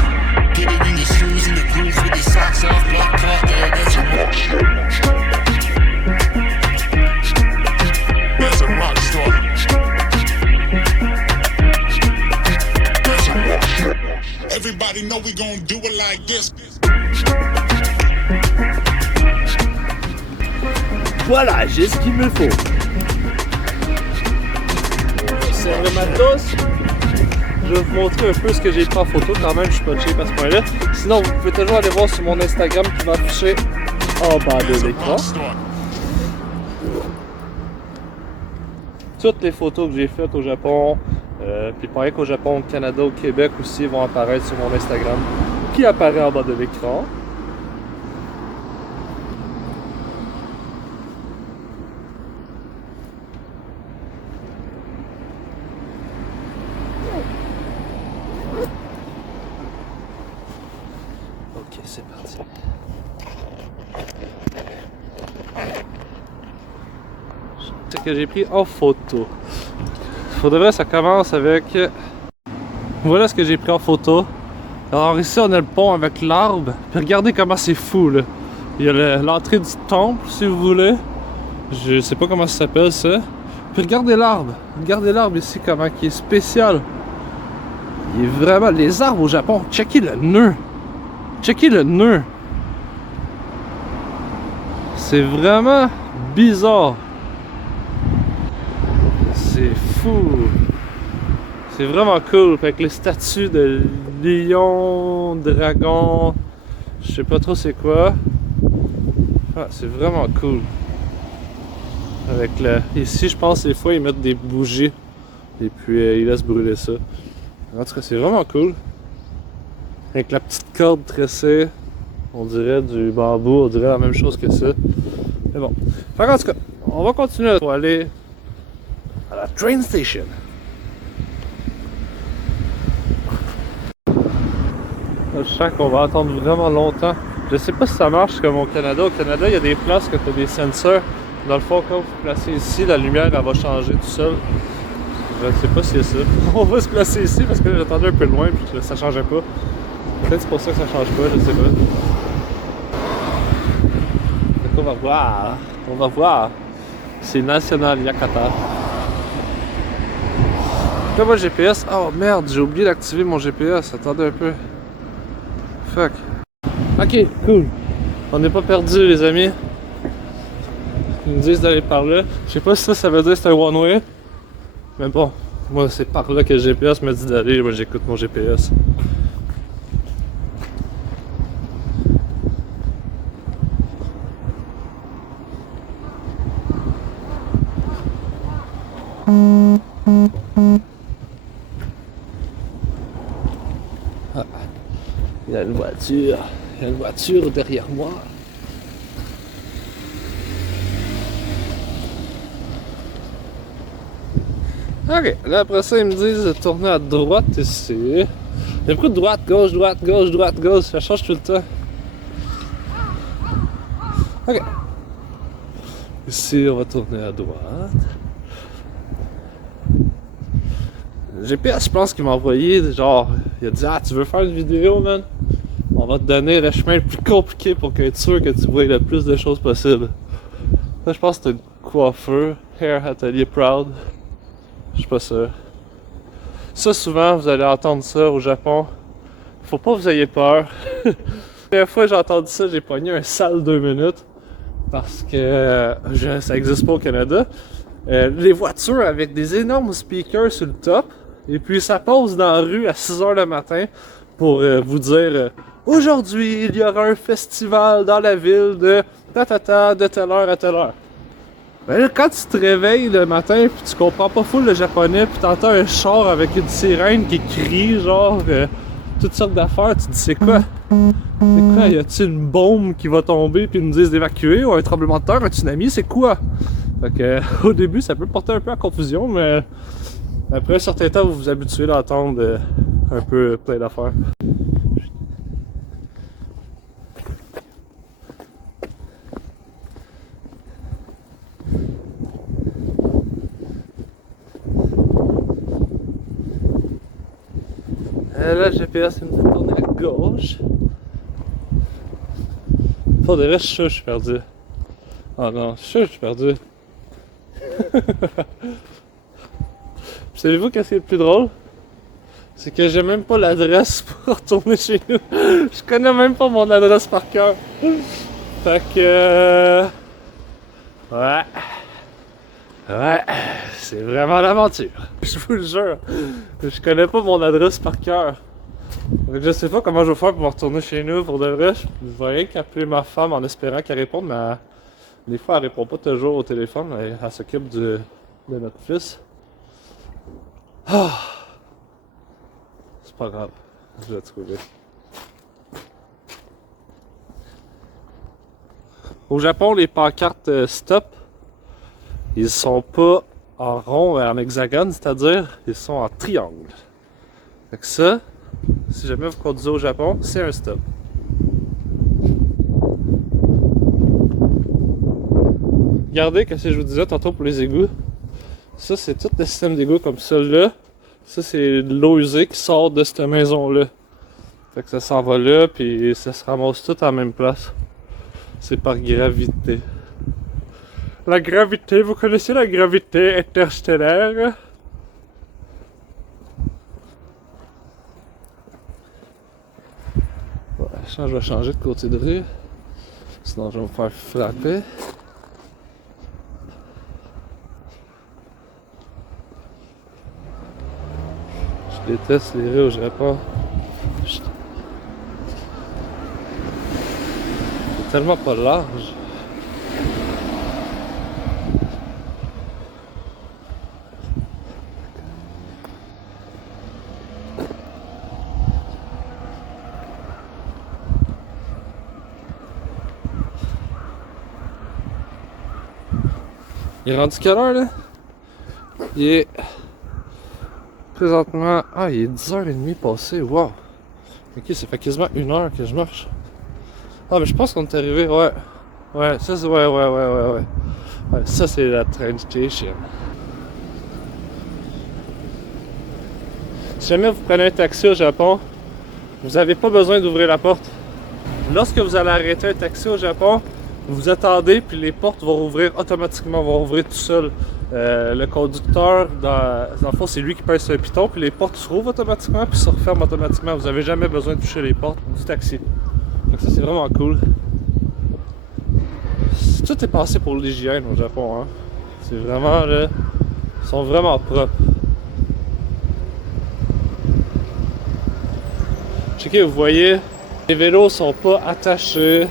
Get it in your shoes and the grooves with your socks off, block partner, there's a rock star. There's a rock star. There's a rock star. Everybody know we gon' do it like this. Voilà, j'ai ce qu'il me faut. C'est le matos. Je vais vous montrer un peu ce que j'ai pris en photo. Quand même, je suis pas cheap à ce point-là. Sinon, vous pouvez toujours aller voir sur mon Instagram qui va afficher en bas de l'écran. Toutes les photos que j'ai faites au Japon, puis pareil qu'au Japon, au Canada, au Québec aussi, vont apparaître sur mon Instagram qui apparaît en bas de l'écran. Ok, c'est parti. C'est que j'ai pris en photo. Pour de vrai, ça commence avec... Voilà ce que j'ai pris en photo. Alors ici, on a le pont avec l'arbre. Puis regardez comment c'est fou, là. Il y a l'entrée du temple, si vous voulez. Je sais pas comment ça s'appelle, ça. Puis regardez l'arbre. Regardez l'arbre ici, comment il est spécial. Il est vraiment... Les arbres au Japon, checkez le nœud. Checkez le nœud. C'est vraiment bizarre. C'est fou. C'est vraiment cool. Avec les statues de lion, dragon, je sais pas trop c'est quoi. Ah, c'est vraiment cool. Avec le... Ici, je pense des fois ils mettent des bougies et puis ils laissent brûler ça. En tout cas, c'est vraiment cool. Avec la petite corde tressée, on dirait du bambou, on dirait la même chose que ça. Mais bon. Enfin, en tout cas, on va continuer pour aller à la train station. Là, je sens qu'on va attendre vraiment longtemps. Je sais pas si ça marche comme au Canada. Au Canada, il y a des places que tu as des sensors. Dans le fond, quand vous vous placez ici, la lumière elle va changer tout seul. Je ne sais pas si c'est ça. On va se placer ici parce que j'attendais un peu loin et ça changeait pas. Peut-être c'est pour ça que ça change pas, je sais pas. Donc on va voir. On va voir. C'est National Yakata. Là, moi, GPS. Oh merde, j'ai oublié d'activer mon GPS. Attendez un peu. Fuck. Ok, cool. On n'est pas perdu, les amis. Ils me disent d'aller par là. Je sais pas si ça veut dire que c'est un one-way. Mais bon, moi, c'est par là que le GPS me dit d'aller. Moi, j'écoute mon GPS. Ah, il y a une voiture. Il y a une voiture derrière moi. Ok, là après ça, ils me disent de tourner à droite ici. Il y a beaucoup de droite, gauche, droite, gauche, droite, gauche. Ça change tout le temps. Ok. Ici, on va tourner à droite. GPS, je pense qu'il m'a envoyé, genre, il a dit: ah, tu veux faire une vidéo, man? On va te donner le chemin le plus compliqué pour être sûr que tu vois le plus de choses possible. Là, je pense que c'est une coiffeur, Hair Atelier Proud. Je suis pas sûr. Ça, souvent, vous allez entendre ça au Japon. Faut pas que vous ayez peur. La première fois que j'ai entendu ça, j'ai pogné un sale 2 minutes. Parce que ça n'existe pas au Canada. Les voitures avec des énormes speakers sur le top. Et puis ça passe dans la rue à 6h le matin pour vous dire aujourd'hui il y aura un festival dans la ville de de telle heure à telle heure. Ben là, quand tu te réveilles le matin puis tu comprends pas full le japonais puis t'entends un char avec une sirène qui crie genre toutes sortes d'affaires, tu te dis c'est quoi? C'est quoi? Y a-t-il une bombe qui va tomber puis ils nous disent d'évacuer ou un tremblement de terre, un tsunami, c'est quoi? Fait que au début ça peut porter un peu à confusion mais après un certain temps vous vous habituez d'entendre un peu plein d'affaires. Là, le GPS il me fait tourner à gauche. Pour de vrai, je suis sûr que je suis perdu. Oh non, je suis sûr que je suis perdu. Savez-vous qu'est-ce qui est le plus drôle? C'est que j'ai même pas l'adresse pour retourner chez nous. Je connais même pas mon adresse par cœur. Fait que... Ouais. Ouais, c'est vraiment l'aventure. Je vous le jure. Je connais pas mon adresse par cœur. Je sais pas comment je vais faire pour me retourner chez nous pour de vrai. Je vais rien qu'appeler ma femme en espérant qu'elle réponde, mais des fois elle répond pas toujours au téléphone. Elle s'occupe de notre fils. Ah. C'est pas grave, je vais trouver. Au Japon, les pancartes stop, ils sont pas en rond et en hexagone, c'est-à-dire ils sont en triangle. Fait que ça, si jamais vous conduisez au Japon, c'est un stop. Regardez ce que je vous disais tantôt pour les égouts. Ça, c'est tout le système d'égouts comme celui-là. Ça, c'est de l'eau usée qui sort de cette maison-là. Fait que ça s'en va là, puis ça se ramasse tout en la même place. C'est par gravité. La gravité, vous connaissez la gravité interstellaire? Ouais, je vais changer de côté de rue. Sinon, je vais me faire frapper. Je déteste les rues au Japon. C'est tellement pas large. Il est rendu quelle heure là? Il est présentement... Ah, il est 10h30 passé, wow! Ok, ça fait quasiment 1 heure que je marche. Ah, mais je pense qu'on est arrivé, ouais. Ouais, ça c'est... Ouais, ça c'est la train station. Si jamais vous prenez un taxi au Japon, vous n'avez pas besoin d'ouvrir la porte. Lorsque vous allez arrêter un taxi au Japon, vous attendez puis les portes vont ouvrir automatiquement, vont ouvrir tout seul. Le conducteur, dans le fond, c'est lui qui pèse sur le piton puis les portes s'ouvrent automatiquement puis se referment automatiquement. Vous n'avez jamais besoin de toucher les portes du taxi. Donc ça c'est vraiment cool. Tout est pensé pour l'hygiène au Japon, hein. C'est vraiment là, ils sont vraiment propres. Checkez, vous voyez, les vélos sont pas attachés.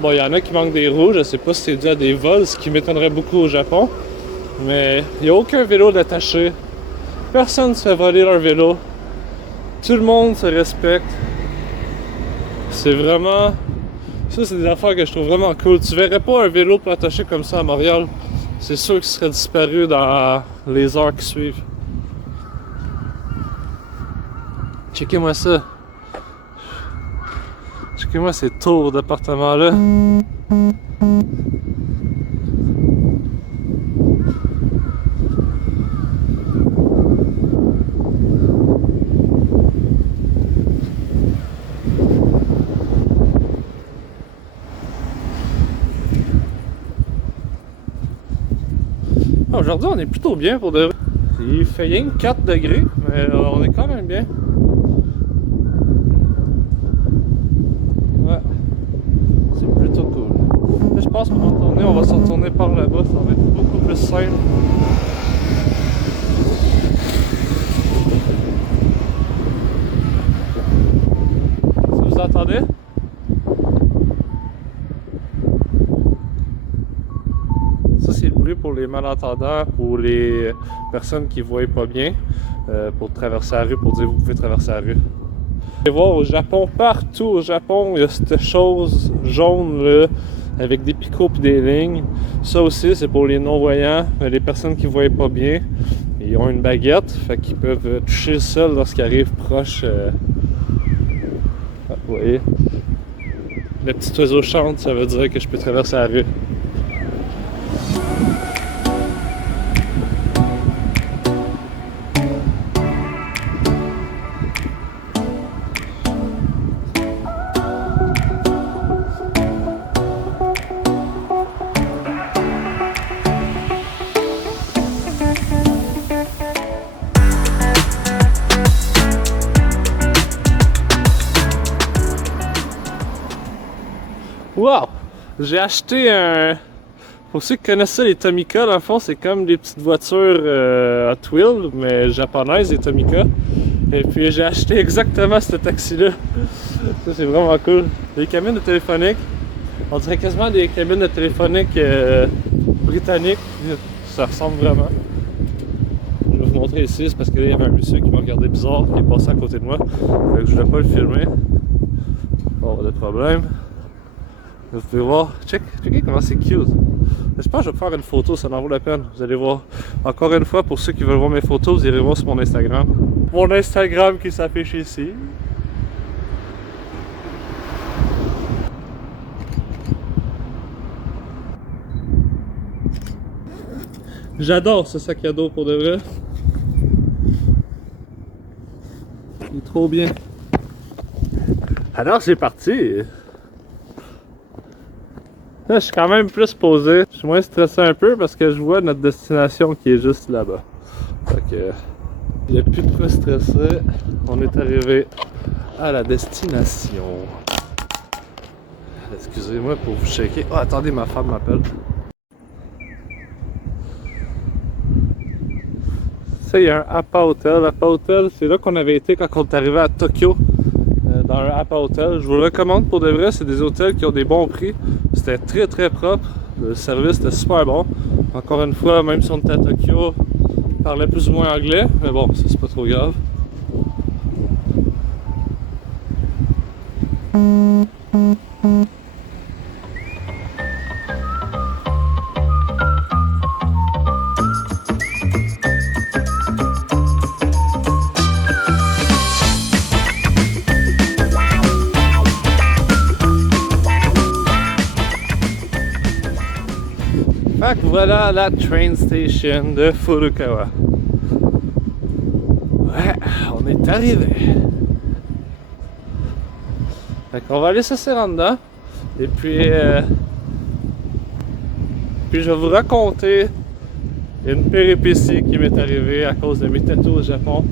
Bon, il y en a qui manquent des roues, je sais pas si c'est dû à des vols, ce qui m'étonnerait beaucoup au Japon. Mais il n'y a aucun vélo d'attaché. Personne ne se fait voler leur vélo. Tout le monde se respecte. C'est vraiment... Ça, c'est des affaires que je trouve vraiment cool. Tu verrais pas un vélo pas attaché comme ça à Montréal. C'est sûr qu'il serait disparu dans les heures qui suivent. Checkez-moi ça. Checkez-moi ces tours d'appartements-là. Aujourd'hui, on est plutôt bien pour de vrai. Il fait rien que 4 degrés, mais on est quand même bien. Ouais. par là-bas, ça va être beaucoup plus simple. Si vous entendez? Ça, c'est le bruit pour les malentendants, pour les personnes qui ne voient pas bien, pour traverser la rue, pour dire vous pouvez traverser la rue. Vous allez voir, au Japon, partout au Japon, il y a cette chose jaune là, avec des picots et des lignes. Ça aussi, c'est pour les non-voyants, les personnes qui ne voient pas bien. Ils ont une baguette, fait qu'ils peuvent toucher le sol lorsqu'ils arrivent proche. Ah, vous voyez, le petit oiseau chante, ça veut dire que je peux traverser la rue. Wow! J'ai acheté un... Pour ceux qui connaissent ça, les Tomica, dans le fond, c'est comme des petites voitures Hot Wheels, mais japonaises, les Tomica. Et puis j'ai acheté exactement ce taxi-là. Ça, c'est vraiment cool. Les cabines de téléphonique, on dirait quasiment des cabines de téléphonique britanniques. Ça ressemble vraiment. Je vais vous montrer ici, c'est parce que là, il y avait un monsieur qui m'a regardé bizarre, qui est passé à côté de moi. Fait que je voulais pas le filmer. Bon, pas de problème. Vous pouvez voir, checkez comment c'est cute. Je pense que je vais faire une photo, ça en vaut la peine. Vous allez voir. Encore une fois, pour ceux qui veulent voir mes photos, vous irez voir sur mon Instagram. Mon Instagram qui s'affiche ici. J'adore ce sac à dos pour de vrai. Il est trop bien. Alors c'est parti! Là, je suis quand même plus posé. Je suis moins stressé un peu parce que je vois notre destination qui est juste là-bas. Fait que, il n'y a plus de quoi stresser. On est arrivé à la destination. Excusez-moi pour vous checker. Oh, attendez, ma femme m'appelle. Ça, il y a un Appa Hotel. Appa Hotel, c'est là qu'on avait été quand on est arrivé à Tokyo. Dans un Appa Hotel. Je vous le recommande pour de vrai, c'est des hôtels qui ont des bons prix. C'était très très propre. Le service était super bon. Encore une fois, même si on était à Tokyo, on parlait plus ou moins anglais, mais bon, ça c'est pas trop grave. Fait que voilà la train station de Furukawa. Ouais, on est arrivé. Fait qu'on va aller s'asseoir dedans. Et puis, je vais vous raconter une péripétie qui m'est arrivée à cause de mes tatous au Japon.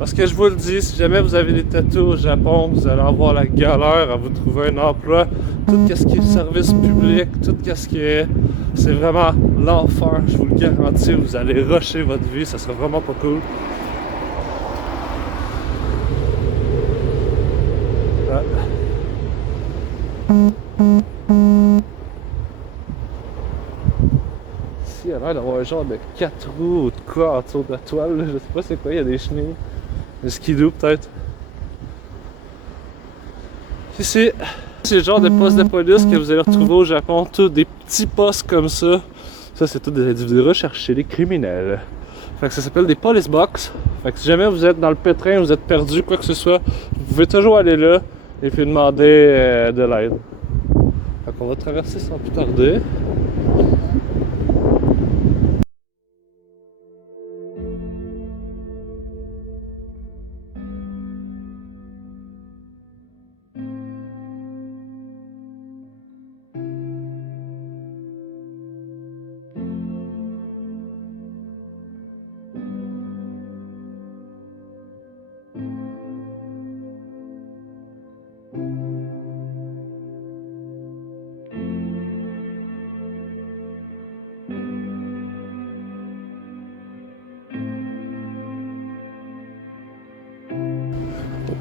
Parce que je vous le dis, si jamais vous avez des tatous au Japon, vous allez avoir la galère à vous trouver un emploi. Tout ce qui est service public, tout ce qui est... C'est vraiment l'enfer, je vous le garantis. Vous allez rusher votre vie, ça sera vraiment pas cool. Ici, il y a l'air d'avoir un genre de 4 roues ou de quoi autour de la toile. Là. Je sais pas c'est quoi, il y a des chenilles. Des skidoo peut-être. Ici, c'est le genre de poste de police que vous allez retrouver au Japon. Tous des petits postes comme ça. Ça, c'est tous des individus recherchés, des criminels. Fait que ça s'appelle des police box. Fait que si jamais vous êtes dans le pétrin, vous êtes perdu, quoi que ce soit, vous pouvez toujours aller là et puis demander de l'aide. Fait qu'on va traverser sans plus tarder.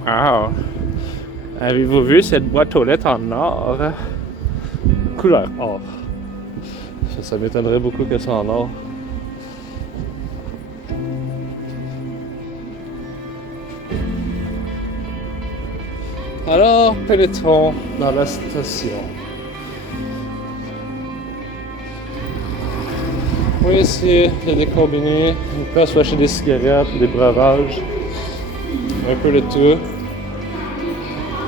Ah! Avez-vous vu cette boîte aux lettres en or? Couleur or. Ça m'étonnerait beaucoup qu'elle soit en or. Alors, pénétrons dans la station. Oui, ici, il y a des combinés, une place où acheter des cigarettes, des breuvages, un peu de tout.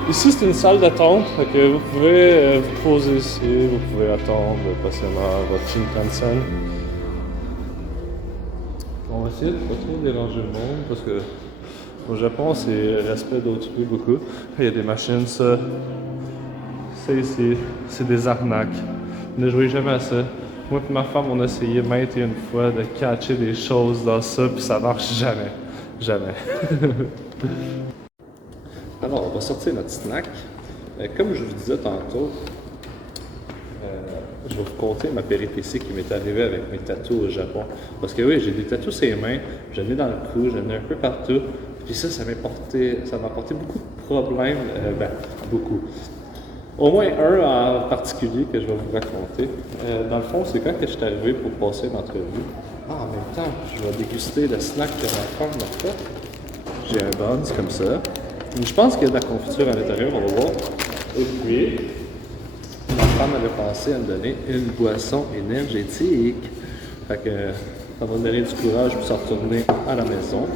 Ici, c'est une salle d'attente, fait que vous pouvez vous poser ici, vous pouvez attendre patiemment votre Shinkansen. On va essayer de pas trop déranger le monde parce que au Japon, c'est respect d'autrui beaucoup. Il y a des machines, ça ici, c'est des arnaques. Ne jouez jamais à ça. Moi et ma femme, on a essayé maintes et une fois de catcher des choses dans ça, puis ça marche jamais. Jamais. Alors, on va sortir notre snack. Comme je vous disais tantôt, je vais vous conter ma péripétie qui m'est arrivée avec mes tatous au Japon. Parce que oui, j'ai des tatous sur les mains, j'en ai dans le cou, j'en ai un peu partout. Puis ça m'a apporté beaucoup de problèmes. Beaucoup. Au moins un en particulier que je vais vous raconter. Dans le fond, c'est quand que je suis arrivé pour passer une entrevue. En même temps, je vais déguster le snack que ma femme m'a fait. J'ai un buns comme ça. Je pense qu'il y a de la confiture à l'intérieur, on va voir. Et puis, ma femme avait pensé à me donner une boisson énergétique. Fait que ça va me donner du courage pour s'en retourner à la maison.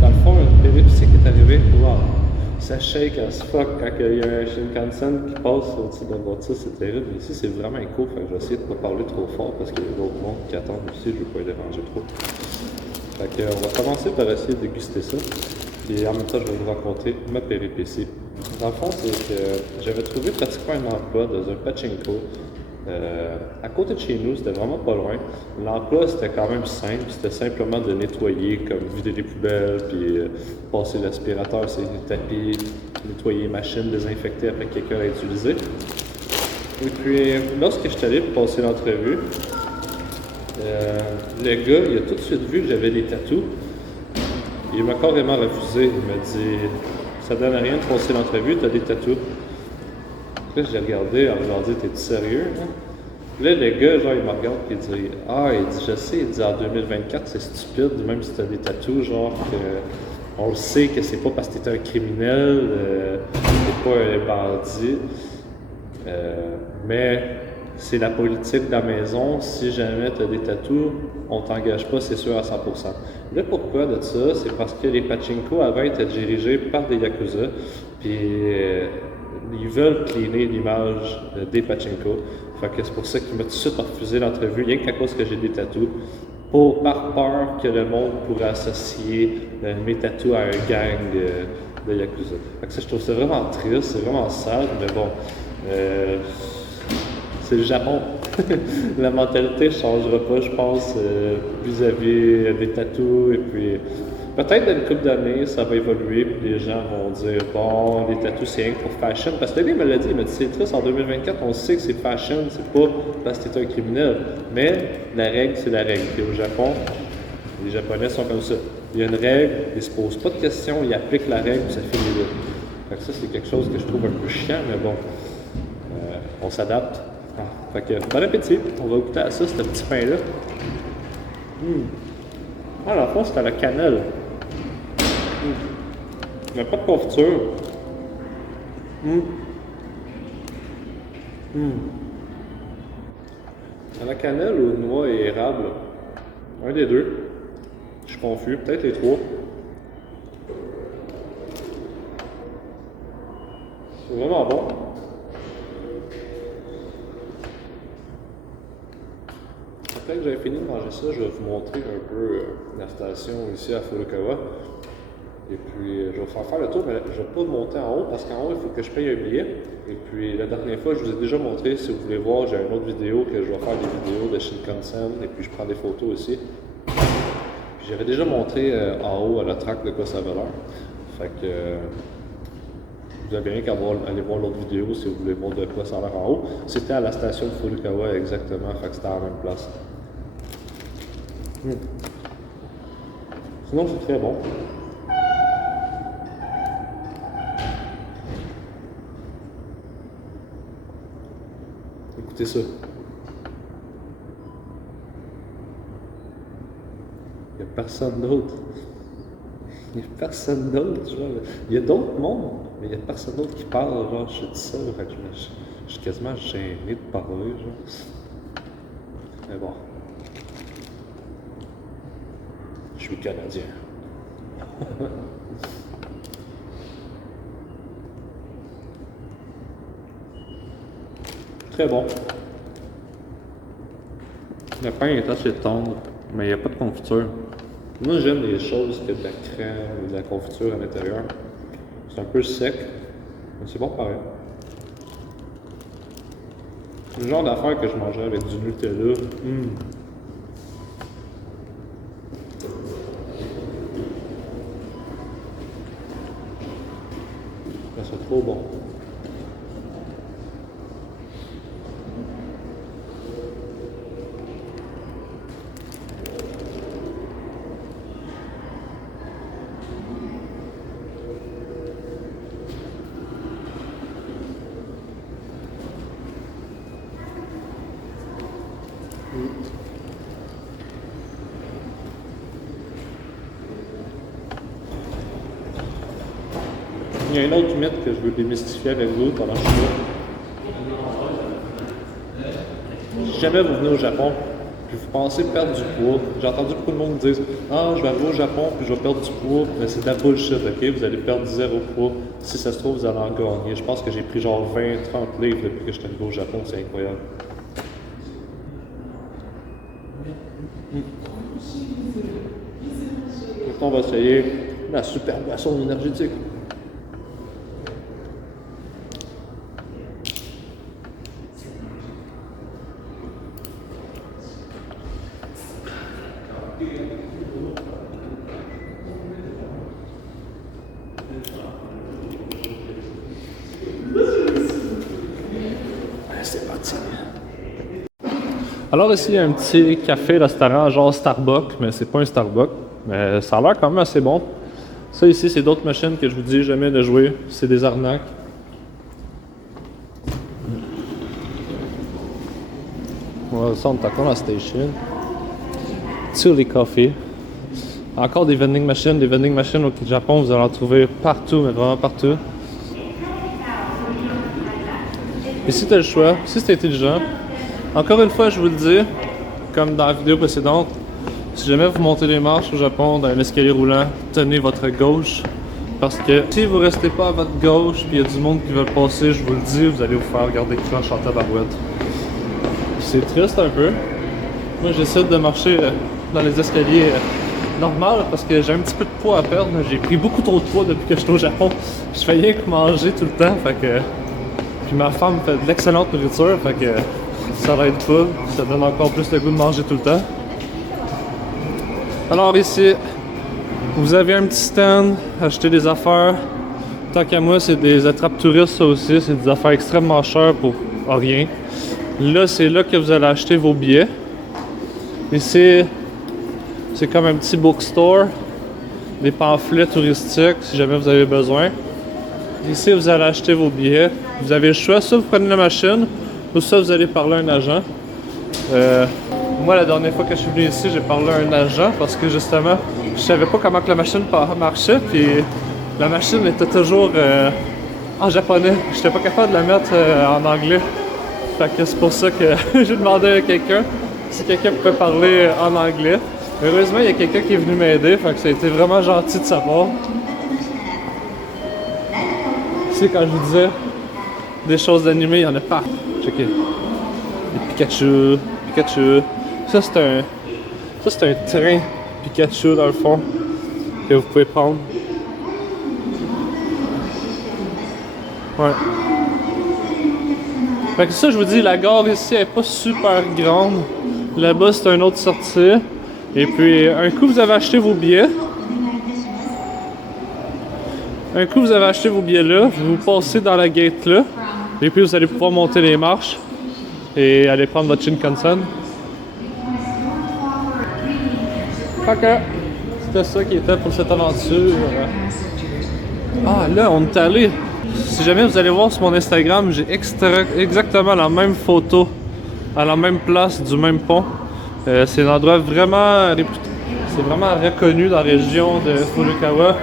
Dans le fond, une péripétie qui est arrivée. Wow! Ça shake as fuck quand il y a un Shinkansen qui passe au-dessus de la voiture, c'est terrible. Ici, c'est vraiment écho, fait que je vais essayer de ne pas parler trop fort parce qu'il y a d'autres monde qui attendent aussi, je ne veux pas les déranger trop. Fait que, on va commencer par essayer de déguster ça. Et en même temps, je vais vous raconter ma péripétie. Dans le fond, c'est que j'avais trouvé pratiquement un emploi dans un pachinko. À côté de chez nous, c'était vraiment pas loin. L'emploi, c'était quand même simple. C'était simplement de nettoyer, comme vider les poubelles, puis passer l'aspirateur sur les tapis, nettoyer les machines, désinfecter après que quelqu'un l'a utilisé. Et puis, lorsque je suis allé pour passer l'entrevue, le gars, il a tout de suite vu que j'avais des tatous. Il m'a carrément refusé. Il m'a dit « Ça donne rien de passer l'entrevue, t'as des tatous. » Là, je l'ai regardé, alors je leur dis « T'es-tu sérieux? » Là, le gars, genre, il me regarde et il dit « Ah, il dit, je sais, il dit en 2024, c'est stupide, même si t'as des tatous, genre, que on le sait que c'est pas parce que t'es un criminel, t'es pas un bandit, mais c'est la politique de la maison, si jamais t'as des tatous, on t'engage pas, c'est sûr à 100%. » Là, pourquoi de ça? C'est parce que les pachinko avant étaient dirigés par des yakuza, puis ils veulent cleaner l'image des pachinko. Fait que c'est pour ça qu'il m'a tout de suite refusé l'entrevue, rien qu'à cause que j'ai des tatous, par peur que le monde pourrait associer mes tatous à un gang de yakuza. Fait que ça, je trouve ça vraiment triste, c'est vraiment sad, mais bon, c'est le Japon. La mentalité ne changera pas, je pense, vis-à-vis des tatous. Et puis, peut-être dans une couple d'années, ça va évoluer. Puis les gens vont dire bon, les tatous, c'est rien que pour fashion. Parce que lui, il me l'a dit, il m'a dit c'est triste, en 2024, on sait que c'est fashion, c'est pas parce que t'es un criminel. Mais la règle, c'est la règle. Puis au Japon, les Japonais sont comme ça. Il y a une règle, ils ne se posent pas de questions, ils appliquent la règle, puis ça finit là. Fait que ça, c'est quelque chose que je trouve un peu chiant, mais bon, on s'adapte. Fait que bon appétit, on va goûter à ça, ce petit pain-là. Ah, dans le fond, c'est à la cannelle. Il n'y a pas de confiture. À la cannelle ou noix et érable. Un des deux. Je suis confus, peut-être les trois. C'est vraiment bon. Après que j'avais fini de manger ça, je vais vous montrer un peu la station ici à Furukawa. Et puis, je vais vous faire le tour, mais je ne vais pas monter en haut parce qu'en haut, il faut que je paye un billet. Et puis, la dernière fois, je vous ai déjà montré, si vous voulez voir, j'ai une autre vidéo que je vais faire des vidéos de Shinkansen et puis je prends des photos aussi. Puis, j'avais déjà montré en haut à la track de quoi ça avait l'air. Fait que vous avez rien qu'à aller voir l'autre vidéo si vous voulez voir de quoi ça a l'air en haut. C'était à la station de Furukawa exactement, fait que c'était à la même place. Sinon, c'est très bon. Écoutez ça. Il n'y a personne d'autre. Il n'y a personne d'autre. Il y a d'autres mondes, mais il n'y a personne d'autre qui parle. Genre, je suis tout seul. Fait que je suis quasiment gêné de parler. Genre. Mais bon. Je suis Canadien. Très bon. Le pain est assez tendre, mais il n'y a pas de confiture. Moi, j'aime les choses que de la crème ou de la confiture à l'intérieur. C'est un peu sec, mais c'est bon pareil. C'est le genre d'affaire que je mangerais avec du Nutella. C'est trop bon. Il y a un autre mythe que je veux démystifier avec vous pendant que je suis là. Si jamais vous venez au Japon, puis vous pensez perdre du poids, j'ai entendu beaucoup de monde dire « Ah, je vais aller au Japon, puis je vais perdre du poids. » Mais c'est de la bullshit, ok? Vous allez perdre 0 poids. Si ça se trouve, vous allez en gagner. Je pense que j'ai pris genre 20-30 livres depuis que je suis arrivé au Japon. C'est incroyable. Donc, on va essayer la super boisson énergétique. C'est parti. Alors ici, il y a un petit café-restaurant genre Starbucks, mais c'est pas un Starbucks. Mais ça a l'air quand même assez bon. Ça ici, c'est d'autres machines que je vous dis jamais de jouer. C'est des arnaques. Voilà, ça, on est encore dans la station. Tsuri Coffee. Encore des vending machines. Des vending machines au Japon, vous allez en trouver partout, mais vraiment partout. Et si tu as le choix, si c'est intelligent, encore une fois, je vous le dis, comme dans la vidéo précédente, si jamais vous montez les marches au Japon dans un escalier roulant, tenez votre gauche. Parce que si vous restez pas à votre gauche, puis il y a du monde qui veut passer, je vous le dis, vous allez vous faire garder cloche en tabarouette. C'est triste un peu. Moi, j'essaie de marcher dans les escaliers normal parce que j'ai un petit peu de poids à perdre. J'ai pris beaucoup trop de poids depuis que je suis au Japon. Je fais rien que manger tout le temps, fait que... Puis ma femme fait de l'excellente nourriture, fait que ça l'aide pas. Ça donne encore plus le goût de manger tout le temps. Alors ici, vous avez un petit stand, acheter des affaires. Tant qu'à moi, c'est des attrapes touristes, ça aussi. C'est des affaires extrêmement chères pour rien. Là, c'est là que vous allez acheter vos billets. Ici, c'est comme un petit bookstore. Des pamphlets touristiques, si jamais vous avez besoin. Ici, vous allez acheter vos billets. Vous avez le choix, soit vous prenez la machine, ou soit vous allez parler à un agent. Moi, la dernière fois que je suis venu ici, j'ai parlé à un agent parce que justement, je savais pas comment que la machine marchait, puis la machine était toujours en japonais. J'étais pas capable de la mettre en anglais. Fait que c'est pour ça que j'ai demandé à quelqu'un si quelqu'un pouvait parler en anglais. Heureusement, il y a quelqu'un qui est venu m'aider, fait que ça a été vraiment gentil de sa part. Tu sais, quand je vous disais des choses d'animé, il y en a pas. Checkez. Des Pikachu. Ça, c'est un train Pikachu dans le fond que vous pouvez prendre. Ouais. Fait que ça, je vous dis, la gare ici est pas super grande. Là-bas, c'est une autre sortie. Et puis, un coup, vous avez acheté vos billets. Un coup, vous avez acheté vos billets là, vous passez dans la gate là. Et puis, vous allez pouvoir monter les marches et aller prendre votre Shinkansen. Fait que, c'était ça qui était pour cette aventure. Ah, là, on est allé. Si jamais vous allez voir sur mon Instagram, j'ai exactement la même photo à la même place du même pont. C'est un endroit vraiment c'est vraiment reconnu dans la région de Furukawa.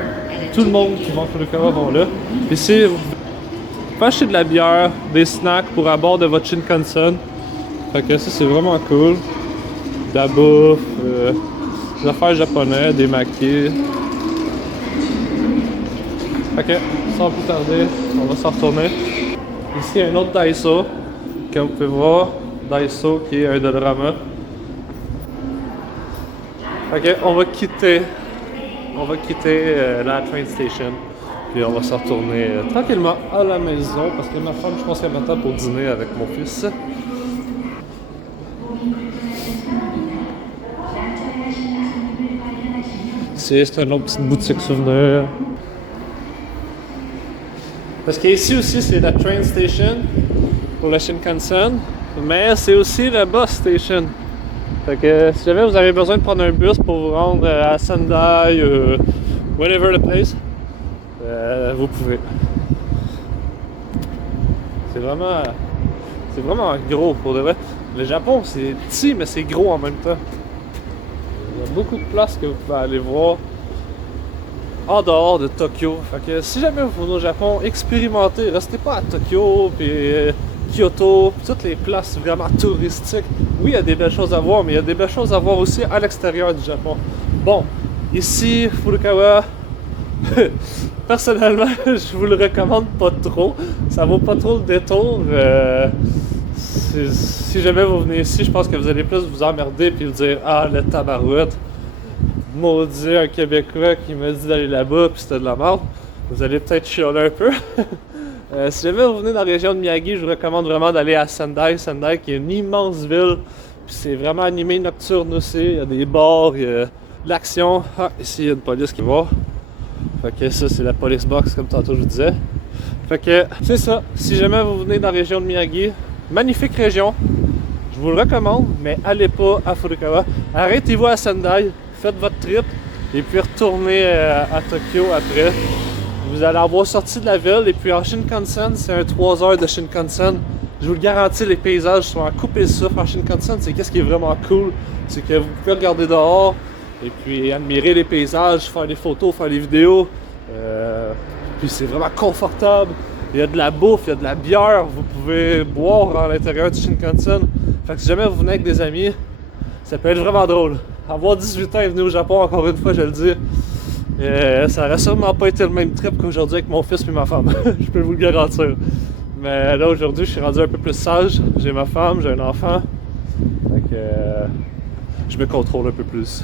Tout le monde qui va à Furukawa vont là. Ici, vous pouvez acheter de la bière, des snacks pour à bord de votre Shinkansen. Fait que ça, c'est vraiment cool. De la bouffe, des affaires japonaises, des makis. Fait que, sans plus tarder, on va s'en retourner. Ici, il y a un autre Daiso. Comme vous pouvez voir, Daiso qui est un Dollarama. Ok, on va quitter la train station, puis on va se retourner tranquillement à la maison parce que ma femme, je pense qu'elle m'attend pour dîner avec mon fils. C'est une autre petite boutique souvenir. Parce qu'ici aussi c'est la train station pour le Shinkansen, mais c'est aussi la bus station. Fait que si jamais vous avez besoin de prendre un bus pour vous rendre à Sendai, whatever the place, vous pouvez. C'est vraiment gros pour de vrai. Le Japon c'est petit mais c'est gros en même temps. Il y a beaucoup de places que vous pouvez aller voir en dehors de Tokyo. Fait que si jamais vous venez au Japon, expérimentez, restez pas à Tokyo puis Kyoto, toutes les places vraiment touristiques. Oui, il y a des belles choses à voir, mais il y a des belles choses à voir aussi à l'extérieur du Japon. Bon, ici, Furukawa, personnellement, je vous le recommande pas trop. Ça vaut pas trop le détour. Si jamais vous venez ici, je pense que vous allez plus vous emmerder puis vous dire « Ah, le tabarouette, maudit un Québécois qui m'a dit d'aller là-bas puis c'était de la merde. » Vous allez peut-être chialer un peu. Si jamais vous venez dans la région de Miyagi, je vous recommande vraiment d'aller à Sendai. Sendai qui est une immense ville. Puis c'est vraiment animé nocturne aussi. Il y a des bars, il y a de l'action. Ah, ici il y a une police qui va. Fait que ça c'est la police box comme tantôt je vous disais. Fait que c'est ça. Si jamais vous venez dans la région de Miyagi, magnifique région. Je vous le recommande, mais allez pas à Furukawa. Arrêtez-vous à Sendai, faites votre trip et puis retournez à Tokyo après. Vous allez avoir sorti de la ville et puis en Shinkansen, c'est un 3 heures de Shinkansen. Je vous le garantis, les paysages sont à couper le souffle en Shinkansen. C'est qu'est-ce qui est vraiment cool, c'est que vous pouvez regarder dehors et puis admirer les paysages, faire des photos, faire des vidéos. Puis c'est vraiment confortable. Il y a de la bouffe, il y a de la bière, vous pouvez boire à l'intérieur du Shinkansen. Fait que si jamais vous venez avec des amis, ça peut être vraiment drôle. Avoir 18 ans et venir au Japon, encore une fois, je le dis. Ça aurait sûrement pas été le même trip qu'aujourd'hui avec mon fils et ma femme, je peux vous le garantir. Mais là aujourd'hui je suis rendu un peu plus sage, j'ai ma femme, j'ai un enfant, fait que je me contrôle un peu plus.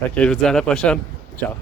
Fait que je vous dis à la prochaine, ciao!